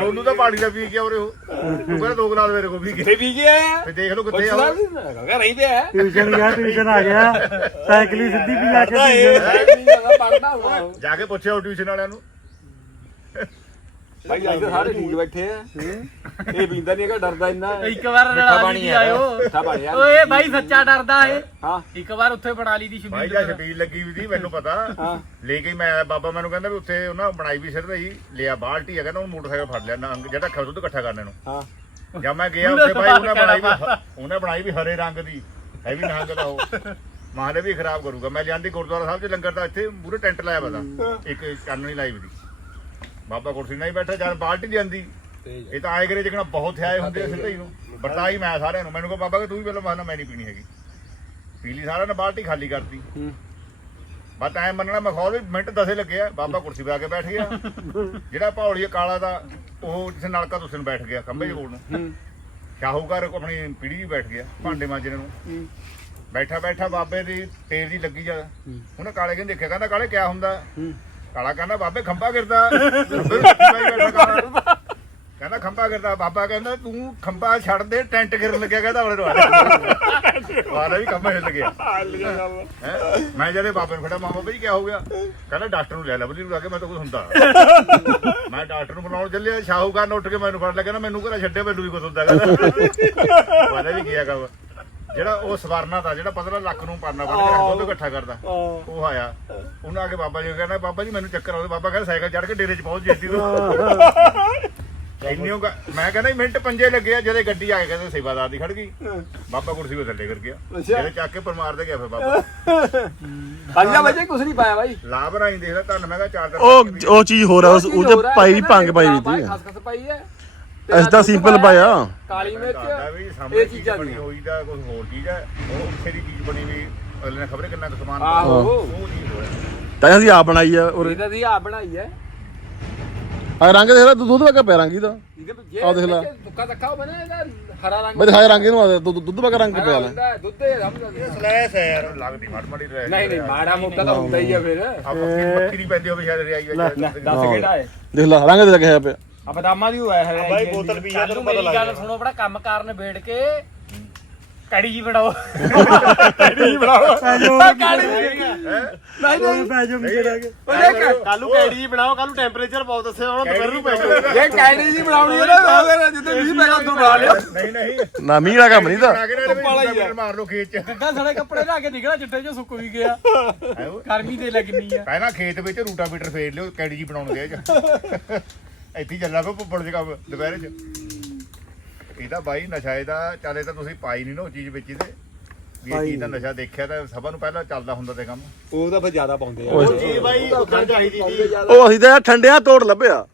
E: ਡੋਲੂ ਤਾਂ ਪਾਣੀ ਦਾ ਪੀ ਗਿਆ ਉਰੇ ਉਹ। ਤੂੰ ਕਹਿੰਦਾ ਦੋ ਗਲਾਸ ਮੇਰੇ ਕੋਲ ਪੀ
A: ਤੇ ਪੀ ਗਿਆ
E: ਫੇ ਦੇਖ ਲਓ ਕਿੱਥੇ ਆ ਉਹ।
A: ਵੀ ਨਹੀਂ ਰਹੀ ਪਿਆ
G: ਟਿਊਸ਼ਨ ਗਿਆ ਟਿਊਸ਼ਨ ਆ ਗਿਆ। ਸਾਈਕਲੀ ਸਿੱਧੀ ਵੀ ਲਾ ਕੇ ਟਿਊਸ਼ਨ
A: ਪੜਦਾ ਹੋਣਾ
E: ਜਾ। ਕੇ ਪੁੱਛਿਆ ਟਿਊਸ਼ਨ ਵਾਲਿਆਂ ਨੂੰ।
A: ਭਾਈ ਅੱਜ ਤਾਂ ਸਾਰੇ ਠੀਕ ਬੈਠੇ ਆ। ਇਹ ਪੀਂਦਾ ਨਹੀਂ ਹੈਗਾ ਡਰਦਾ ਇੰਨਾ।
C: ਇੱਕ ਵਾਰ ਰਲਾ ਲਈ ਆਇਓ।
A: ਮਿੱਠਾ ਪਾਣੀ ਆ
C: ਓਏ ਬਾਈ ਸੱਚਾ ਡਰਦਾ ਏ
A: ਹਾਂ।
C: ਇੱਕ ਵਾਰ ਉੱਥੇ ਬਣਾ ਲਈ ਦੀ
E: ਭਾਈ
C: ਸ਼ਬੀਲ
E: ਜਾਂ ਛਬੀਲ ਲੱਗੀ ਵੀ ਸੀ ਮੈਨੂੰ ਪਤਾ।
A: ਹਾਂ।
E: ਲੈ ਕੇ ਮੈਂ ਆਇਆ ਬਾਬਾ ਮੈਨੂੰ ਕਹਿੰਦਾ ਵੀ ਉੱਥੇ ਉਹਨਾਂ ਬਣਾਈ ਵੀ ਸਿਰ ਹੀ ਲਿਆ ਬਾਲਟੀ ਆ ਕਹਿੰਦਾ ਉਹ ਮੋਟਰਸਾਈਕਲ ਫੜ ਲਿਆ ਨੰਗ ਜਿਹੜਾ ਖਾ ਦੁੱਧ ਇਕੱਠਾ ਕਰਨੇ ਨੂੰ।
A: ਹਾਂ।
E: ਜਦ ਮੈਂ ਗਿਆ ਉੱਥੇ ਭਾਈ ਉਹਨੇ ਬਣਾਈ ਵੀ ਉਹਨੇ ਬਣਾਈ ਵੀ ਹਰੇ ਰੰਗ ਦੀ ਹੈ ਵੀ ਨੰਗ ਦਾ ਉਹ। ਮਾਹਲੇ ਵੀ ਖਰਾਬ ਕਰੂਗਾ। ਮੈਂ ਜਾਂਦੀ ਗੁਰਦੁਆਰਾ ਸਾਹਿਬ 'ਚ ਲੰਗਰ ਦਾ ਇੱਥੇ ਮੂਰੇ ਟੈਂਟ ਲਾਇਆ ਪਤਾ ਇੱਕ ਚਾਨਣੀ ਲਾਈ ਵੀ ਦੀ। ਬਾਬਾ ਕੁਰਸੀ ਨਾਲ ਹੀ ਬੈਠਾ ਜਦ ਬਾਲਟੀ ਜਾਂਦੀ ਇਹ ਤਾਂ ਆਏ ਕਰੇ ਜਿਕਣਾ ਬਹੁਤ ਆਏ ਹੁੰਦੇ ਆ ਸਿੱਧਾ ਹੀ ਨੂੰ। ਵਰਤਾਈ ਮੈਂ ਸਾਰਿਆਂ ਨੂੰ ਮੈਨੂੰ ਕਹੋ ਬਾਬਾ ਕਿ ਤੂੰ ਵੀ ਪਹਿਲਾਂ ਮਾਨਾ ਮੈਂ ਨਹੀਂ ਪੀਣੀ ਹੈਗੀ। ਪੀਲੀ ਸਾਰਿਆਂ ਨੇ ਬਾਲਟੀ ਖਾਲੀ ਕਰਤੀ। ਬਸ ਐ ਮੰਨਣਾ ਮੈਂ ਖੋਲ ਵੀ ਮਿੰਟ ਦਸੇ ਲੱਗਿਆ ਬਾਬਾ ਕੁਰਸੀ 'ਤੇ ਆ ਕੇ ਬੈਠ ਗਿਆ। ਜਿਹੜਾ ਪੌੜੀ ਕਾਲਾ ਦਾ ਉਹ ਜਿਸ ਨਲਕਾ ਤੁਸਨ ਬੈਠ ਗਿਆ ਖੰਭੇ ਕੋਲ ਨੂੰ ਸ਼ਾਹੂਕਾਰ ਆਪਣੀ ਪੀੜੀ ਵੀ ਬੈਠ ਗਿਆ ਭਾਂਡੇ ਮਾਂਜਣੇ ਨੂੰ। ਬੈਠਾ ਬੈਠਾ ਬਾਬੇ ਦੀ ਤੇਲ ਦੀ ਲੱਗੀ ਜਾ। ਉਹਨੇ ਕਾਲੇ ਕਹਿੰਦੇ ਦੇਖਿਆ ਕਹਿੰਦਾ ਕਾਲੇ ਕਿਆ ਹੁੰਦਾ? ਕਾਲਾ ਕਹਿੰਦਾ, ਬਾਬੇ ਖੰਭਾ ਗਿਰਦਾ। ਖੰਭੇ ਨੂੰ ਲੱਗੀ ਪਾਈ ਕਾਲਾ। ਕਹਿੰਦਾ, ਖੰਭਾ ਗਿਰਦਾ। ਬਾਬਾ ਕਹਿੰਦਾ, ਤੂੰ ਖੰਭਾ ਛੱਡ ਦੇ, ਟੈਂਟ ਗਿਰਨ ਲੱਗਿਆ, ਕਹਿੰਦਾ ਉਹਨੇ ਵਾਲਾ ਵਾਲਾ ਵੀ ਖੰਭਾ ਹਿੱਲ ਗਿਆ। ਹੈਂ? ਮੈਂ ਜਦੇ ਬਾਬੇ ਨੂੰ ਖੜਾ ਮਾਮਾ ਬਈ ਕੀ ਹੋ ਗਿਆ? ਕਹਿੰਦਾ, ਡਾਕਟਰ ਨੂੰ ਲੈ ਲੈ ਬਲੀ ਨੂੰ ਆ ਮੈਂ ਤਾਂ ਕੁਝ ਹੁੰਦਾ ਮੈਂ ਡਾਕਟਰ ਨੂੰ ਬੁਲਾਉਣ ਚੱਲਿਆ ਸ਼ਾਹੂਕਾਰ ਨੇ ਉੱਠ ਕੇ ਮੈਨੂੰ ਫੜ ਲਿਆ, ਕਹਿੰਦਾ, ਮੈਨੂੰ ਘਰੇ ਛੱਡੇ ਮੈਨੂੰ ਵੀ ਕੁਝ ਹੁੰਦਾ, ਕਹਿੰਦਾ। ਵਾਲਾ ਵੀ ਗਿਆ ਕੰਮ। ਜਿਹੜਾ ਉਹ ਸਵਰਨਾ ਦਾ ਜਿਹੜਾ 15 ਲੱਖ ਨੂੰ ਪਾਣਾ ਬਣ ਕੇ ਦੁੱਧ ਇਕੱਠਾ ਕਰਦਾ। ਉਹ ਆਇਆ। ਉਹਨਾਂ ਆ ਕੇ ਬਾਬਾ ਜੀ ਨੂੰ ਕਹਿੰਦਾ ਬਾਬਾ ਜੀ ਮੈਨੂੰ ਚੱਕਰ ਆਉਂਦਾ ਬਾਬਾ ਕਹਿੰਦਾ ਸਾਈਕਲ ਚੜ੍ਹ ਕੇ ਡੇਰੇ 'ਚ ਪਹੁੰਚ ਜੇਤੀ ਤੂੰ। ਇੰਨਿਓ ਮੈਂ ਕਹਿੰਦਾ ਮਿੰਟ ਪੰਜੇ ਲੱਗੇ ਆ ਜਦੇ ਗੱਡੀ ਆ ਕੇ ਕਹਿੰਦੇ ਸੇਵਾਦਾਰ ਦੀ ਖੜ ਗਈ। ਬਾਬਾ ਕੁਰਸੀ 'ਤੇ ਥੱਲੇ ਕਰ ਗਿਆ। ਜਿਹੜੇ ਚੱਕ ਕੇ ਪਰਮਾਰ ਦੇ ਗਿਆ ਫਿਰ ਬਾਬਾ।
A: ਪੰਜਾ ਵਜੇ ਕੁਝ ਨਹੀਂ ਪਾਇਆ ਬਾਈ।
E: ਲਾਭ ਰਾਈ ਦੇਖਦਾ ਤੁਹਾਨੂੰ ਮੈਂ ਕਿਹਾ ਚਾਰ ਦਿਨ
B: ਉਹ ਉਹ ਚੀਜ਼ ਹੋਰ ਆ ਉਸ ਉਹ ਚ ਪਾਈ ਵੀ ਭੰਗ ਪਾਈ ਤੀ
A: ਖਸਖਸ ਪਾਈ ਹੈ।
B: ਅਸੀਂ ਤਾਂ ਸਿੰਪਲ ਪਾਇਆ
A: ਕਾਲੀ ਮਿਰਚ
E: ਸਾਹਮਣੇ
A: ਇਹ
E: ਚੀਜ਼
A: ਚੀਜ਼ਾਂ
E: ਬਣੀ
A: ਦੀਆਂ।
E: ਹੋਈ ਦਾ ਕੁਝ ਹੋਰ ਚੀਜ਼ ਹੈ? ਉਹ ਉੱਥੇ ਦੀ ਚੀਜ਼ ਬਣੀ ਵੀ ਅਗਲੇ ਨੇ ਖਬਰੇ ਕਿੰਨਾ ਕੁ ਸਮਾਨ
A: ਆਹੋ।
E: ਉਹ ਚੀਜ਼ ਹੋਇਆ।
B: ਤਾਂ ਅਸੀਂ ਆਪ ਬਣਾਈ ਆ ਔਰ
A: ਇਹਦਾ ਦੀ ਆ ਬਣਾਈ ਹੈ
B: ਆ ਰੰਗ ਦੇਖ ਲੈ ਦੁੱਧ ਵਰਗਾ ਪਿਆ ਰੰਗੀ ਦਾ
A: ਇਹਦੇ ਵਿੱਚ
B: ਆਹ ਦੇਖ ਲੈ।
A: ਦੁੱਕਾ ਦੱਖਾ ਹੋ ਬਣਾ ਇਹਦਾ ਹਰਾ ਰੰਗ।
B: ਮੈਂ ਦਿਖਾਇਆ ਰੰਗ ਇਹਨੂੰ ਆ ਦੁੱਧ ਦੁੱਧ ਵਰਗਾ ਰੰਗ ਪਿਆ ਲੈ।
A: ਹੁੰਦਾ ਦੁੱਧ ਦੇ ਸਮਝ
F: ਸਲੈਸ ਹੈ ਯਾਰ
E: ਲੱਗਦੀ ਮਾੜੀ ਮਾੜੀ ਰਹਿ
A: ਨਹੀਂ ਨਹੀਂ ਮਾੜਾ ਮੋਟਾ ਤਾਂ ਹੁੰਦਾ ਹੀ ਆ ਫਿਰ।
E: ਆ ਪੱਕੀ ਮੱਕੀ ਨਹੀਂ ਪੈਂਦੀ ਹੋਵੇ ਸ਼ਾਇਦ ਰਿਆਈ ਵਿੱਚ
A: ਦੱਸ ਕਿਹੜਾ ਹੈ?
B: ਦੇਖ ਲੈ ਰੰਗ ਦੇ ਲੱਗਿਆ ਪਿਆ।
A: ਆ ਬਦਾਮਾਂ ਦੀ ਹੋਇਆ ਹੈ
F: ਬਾਈ ਬੋਤਲ ਪੀ ਜਾ ਤੈਨੂੰ ਪਤਾ
C: ਮੇਰੀ
F: ਲੱਗ
C: ਗੱਲ ਸੁਣੋ ਬੜਾ ਕੰਮ ਕਾਰਨ ਵੇੜ ਕੇ ਕੜੀ ਜੀ ਬਣਾਓ।
G: ਪੈ ਜਾਓ ਮਿੱਟੇ ਰਹਿ ਕੇ
F: ਕੱਲ ਨੂੰ ਕੈਡੀ ਜੀ ਬਣਾਓ ਕੱਲ ਨੂੰ ਟੈਂਪਰੇਚਰ ਬਹੁਤ ਦੱਸਿਆ ਹੋਣਾ ਦੁਪਹਿਰ ਨੂੰ ਪੈ ਜਾਓ
A: ਇਹ ਕੈਡੀ ਜੀ ਬਣਾਉਣੀ ਹੈ ਨਾ ਫਿਰ ਜਿੱਤੇ 20 ਪੈਗਾ ਉਦੋਂ ਬਣਾ ਲਿਓ
E: ਨਹੀਂ ਨਹੀਂ।
B: ਨਾ ਮੀਂਹ ਦਾ ਕੰਮ ਨਹੀਂ ਤਾਂ।
E: ਬਣਾ ਕੇ ਨਾਲੇ ਵੀ ਮਾਰ ਲਓ ਖੇਤ ਚ।
C: ਜਿੱਦਾਂ ਸੜੇ ਕੱਪੜੇ ਲਾ ਕੇ ਨਿਕਲਾ ਚਿੱਟੇ ਚ ਸੁੱਕ ਵੀ ਗਿਆ।
E: ਹੈ।
C: ਗਰਮੀ ਤੇ ਲੱਗਣੀ ਆ।
E: ਪਹਿਲਾਂ ਖੇਤ ਵਿੱਚ ਰੂਟਾਵੀਟਰ ਫੇਰ ਲਿਓ ਕੈਡੀ ਜੀ ਬਣਾਉਣ ਦੇ ਚ ਇੱਥੇ ਹੀ ਚੱਲਾ ਕੋ ਭੁੱਬੜ ਦੇ ਕੰਮ ਦੁਪਹਿਰੇ ਚ। ਇਹਦਾ ਬਾਈ ਨਸ਼ਾ ਇਹਦਾ ਚਾਲੇ ਤਾਂ ਤੁਸੀਂ ਪਾਈ ਨਹੀਂ ਨਾ ਉਹ ਚੀਜ਼ ਵਿੱਚ ਇਹਦੇ। ਵੀ ਇਹ ਚੀਜ਼ ਦਾ ਨਸ਼ਾ ਦੇਖਿਆ ਤਾਂ ਸਭਾ ਨੂੰ ਪਹਿਲਾਂ ਚੱਲਦਾ ਹੁੰਦਾ ਤੇ ਕੰਮ।
A: ਉਹ ਤਾਂ ਫਿਰ ਜ਼ਿਆਦਾ ਪਾਉਂਦੇ
F: ਉਹ ਚੀਜ਼ ਬਾਈ ਉੱਧਰ ਚਾਹੀਦੀ ਸੀ।
B: ਉਹ ਅਸੀਂ ਤਾਂ ਠੰਡਿਆਂ ਤੋੜ ਲੱਭਿਆ।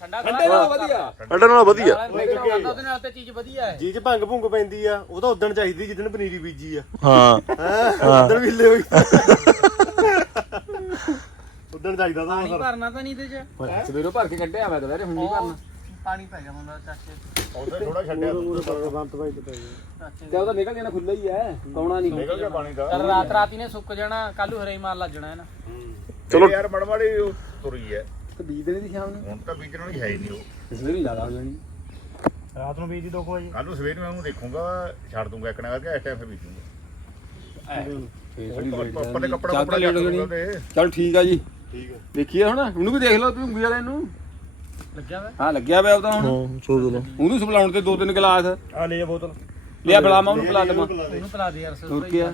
C: ਠੰਡਾ
A: ਠੰਡੇ ਨਾਲ ਵਧੀਆ।
B: ਠੰਡੇ ਨਾਲ ਵਧੀਆ।
C: ਉਹਦੇ ਨਾਲ ਤੇ ਚੀਜ਼ ਵਧੀਆ ਹੈ।
F: ਜੀ ਚ ਭੰਗ ਭੁੰਗ ਪੈਂਦੀ ਆ ਉਹ ਤਾਂ ਉਦੋਂ ਚਾਹੀਦੀ ਜਿੱਦਣ ਪਨੀਰੀ ਬੀਜੀ ਆ।
B: ਹਾਂ।
F: ਹਾਂ? ਉਦੋਂ ਵੀ ਲੈ ਹੋਈ ਉਦੋਂ ਚਾਹੀਦਾ ਤਾਂ
C: ਪਾਣੀ ਭਰਨਾ ਤਾਂ ਨਹੀਂ ਤੇ ਚ?
A: ਸਵੇਰੋਂ ਭਰ ਕੇ ਕੱਢਿਆ ਮੈਂ ਦੁਪਹਿਰੇ ਹੁਣ ਨਹੀਂ ਭਰਨਾ।
C: ਪਾਣੀ ਪੈ ਗਿਆ ਮੁੰਡਾ ਚਾਚੇ
E: ਉੱਥੇ ਥੋੜਾ ਛੱਡਿਆ
G: ਬੰਤ ਭਾਈ ਕਿਤੇ
C: ਚਾਚੇ
A: ਤੇ ਉਹਦਾ ਨਿਕਲ ਜਾਣਾ ਖੁੱਲਾ ਹੀ ਹੈ ਕੌਣਾ ਨਹੀਂ।
E: ਨਿਕਲ ਗਿਆ ਪਾਣੀ ਦਾ
C: ਚੱਲ ਰਾਤ ਰਾਤ ਹੀ ਨੇ ਸੁੱਕ ਜਾਣਾ ਕੱਲੂ ਹਰੇ ਮਾਰ ਲੱਜਣਾ ਹੈ। ਨਾ
E: ਚਲੋ ਯਾਰ ਮੜਮਾੜੀ ਤੁਰੀ ਹੈ।
A: ਤੇ ਬੀਜ ਦੇਣੀ ਦੀ ਸ਼ਾਮ ਨੂੰ।
E: ਹੁਣ ਤਾਂ ਬੀਜਣ ਵਾਲੀ ਹੈ ਹੀ ਨਹੀਂ ਉਹ।
A: ਇਸ ਲਈ ਜ਼ਿਆਦਾ ਹੋ ਜਾਣੀ।
G: ਰਾਤ ਨੂੰ ਬੀਜੀ 2 ਵਜੇ।
E: ਕੱਲ ਨੂੰ ਸਵੇਰ ਨੂੰ ਮੈਂ ਉਹਨੂੰ ਦੇਖੂੰਗਾ ਛੱਡ ਦੂੰਗਾ ਇੱਕ ਨਾ ਕਰਕੇ ਇਸ ਟਾਈਮ ਫੇ ਬੀਜੂੰਗਾ।
A: ਫੇਰ
E: ਤੇ ਕੱਪੜਾ ਤੇ
A: ਚਲ ਠੀਕ ਆ ਜੀ।
F: ਠੀਕ ਹੈ
A: ਦੇਖੀਏ ਹੁਣ? ਉਹਨੂੰ ਵੀ ਦੇਖ ਲਓ ਤੂੰ ਉਂਗਲੀ ਵਾਲੇ ਨੂੰ।
C: ਲੱਗਿਆ ਵਾ?
A: ਹਾਂ ਲੱਗਿਆ ਪਿਆ ਉਹ ਤਾਂ ਹੁਣ।
B: ਹਾਂ ਸੋਚ ਲਓ।
A: ਉਹਨੂੰ ਸਪਲਾਉਣ ਤੇ ਦੋ ਤਿੰਨ ਗਲਾਸ।
G: ਆ ਲੈ ਬੋਤਲ।
A: ਲਿਆ ਬਲਾਮਾ ਉਹਨੂੰ ਪਿਲਾ ਦੇਵਾਂ।
C: ਉਹਨੂੰ ਪਿਲਾ ਦੇ। ਯਾਰ
A: ਹੋਰ ਕੀ ਆ?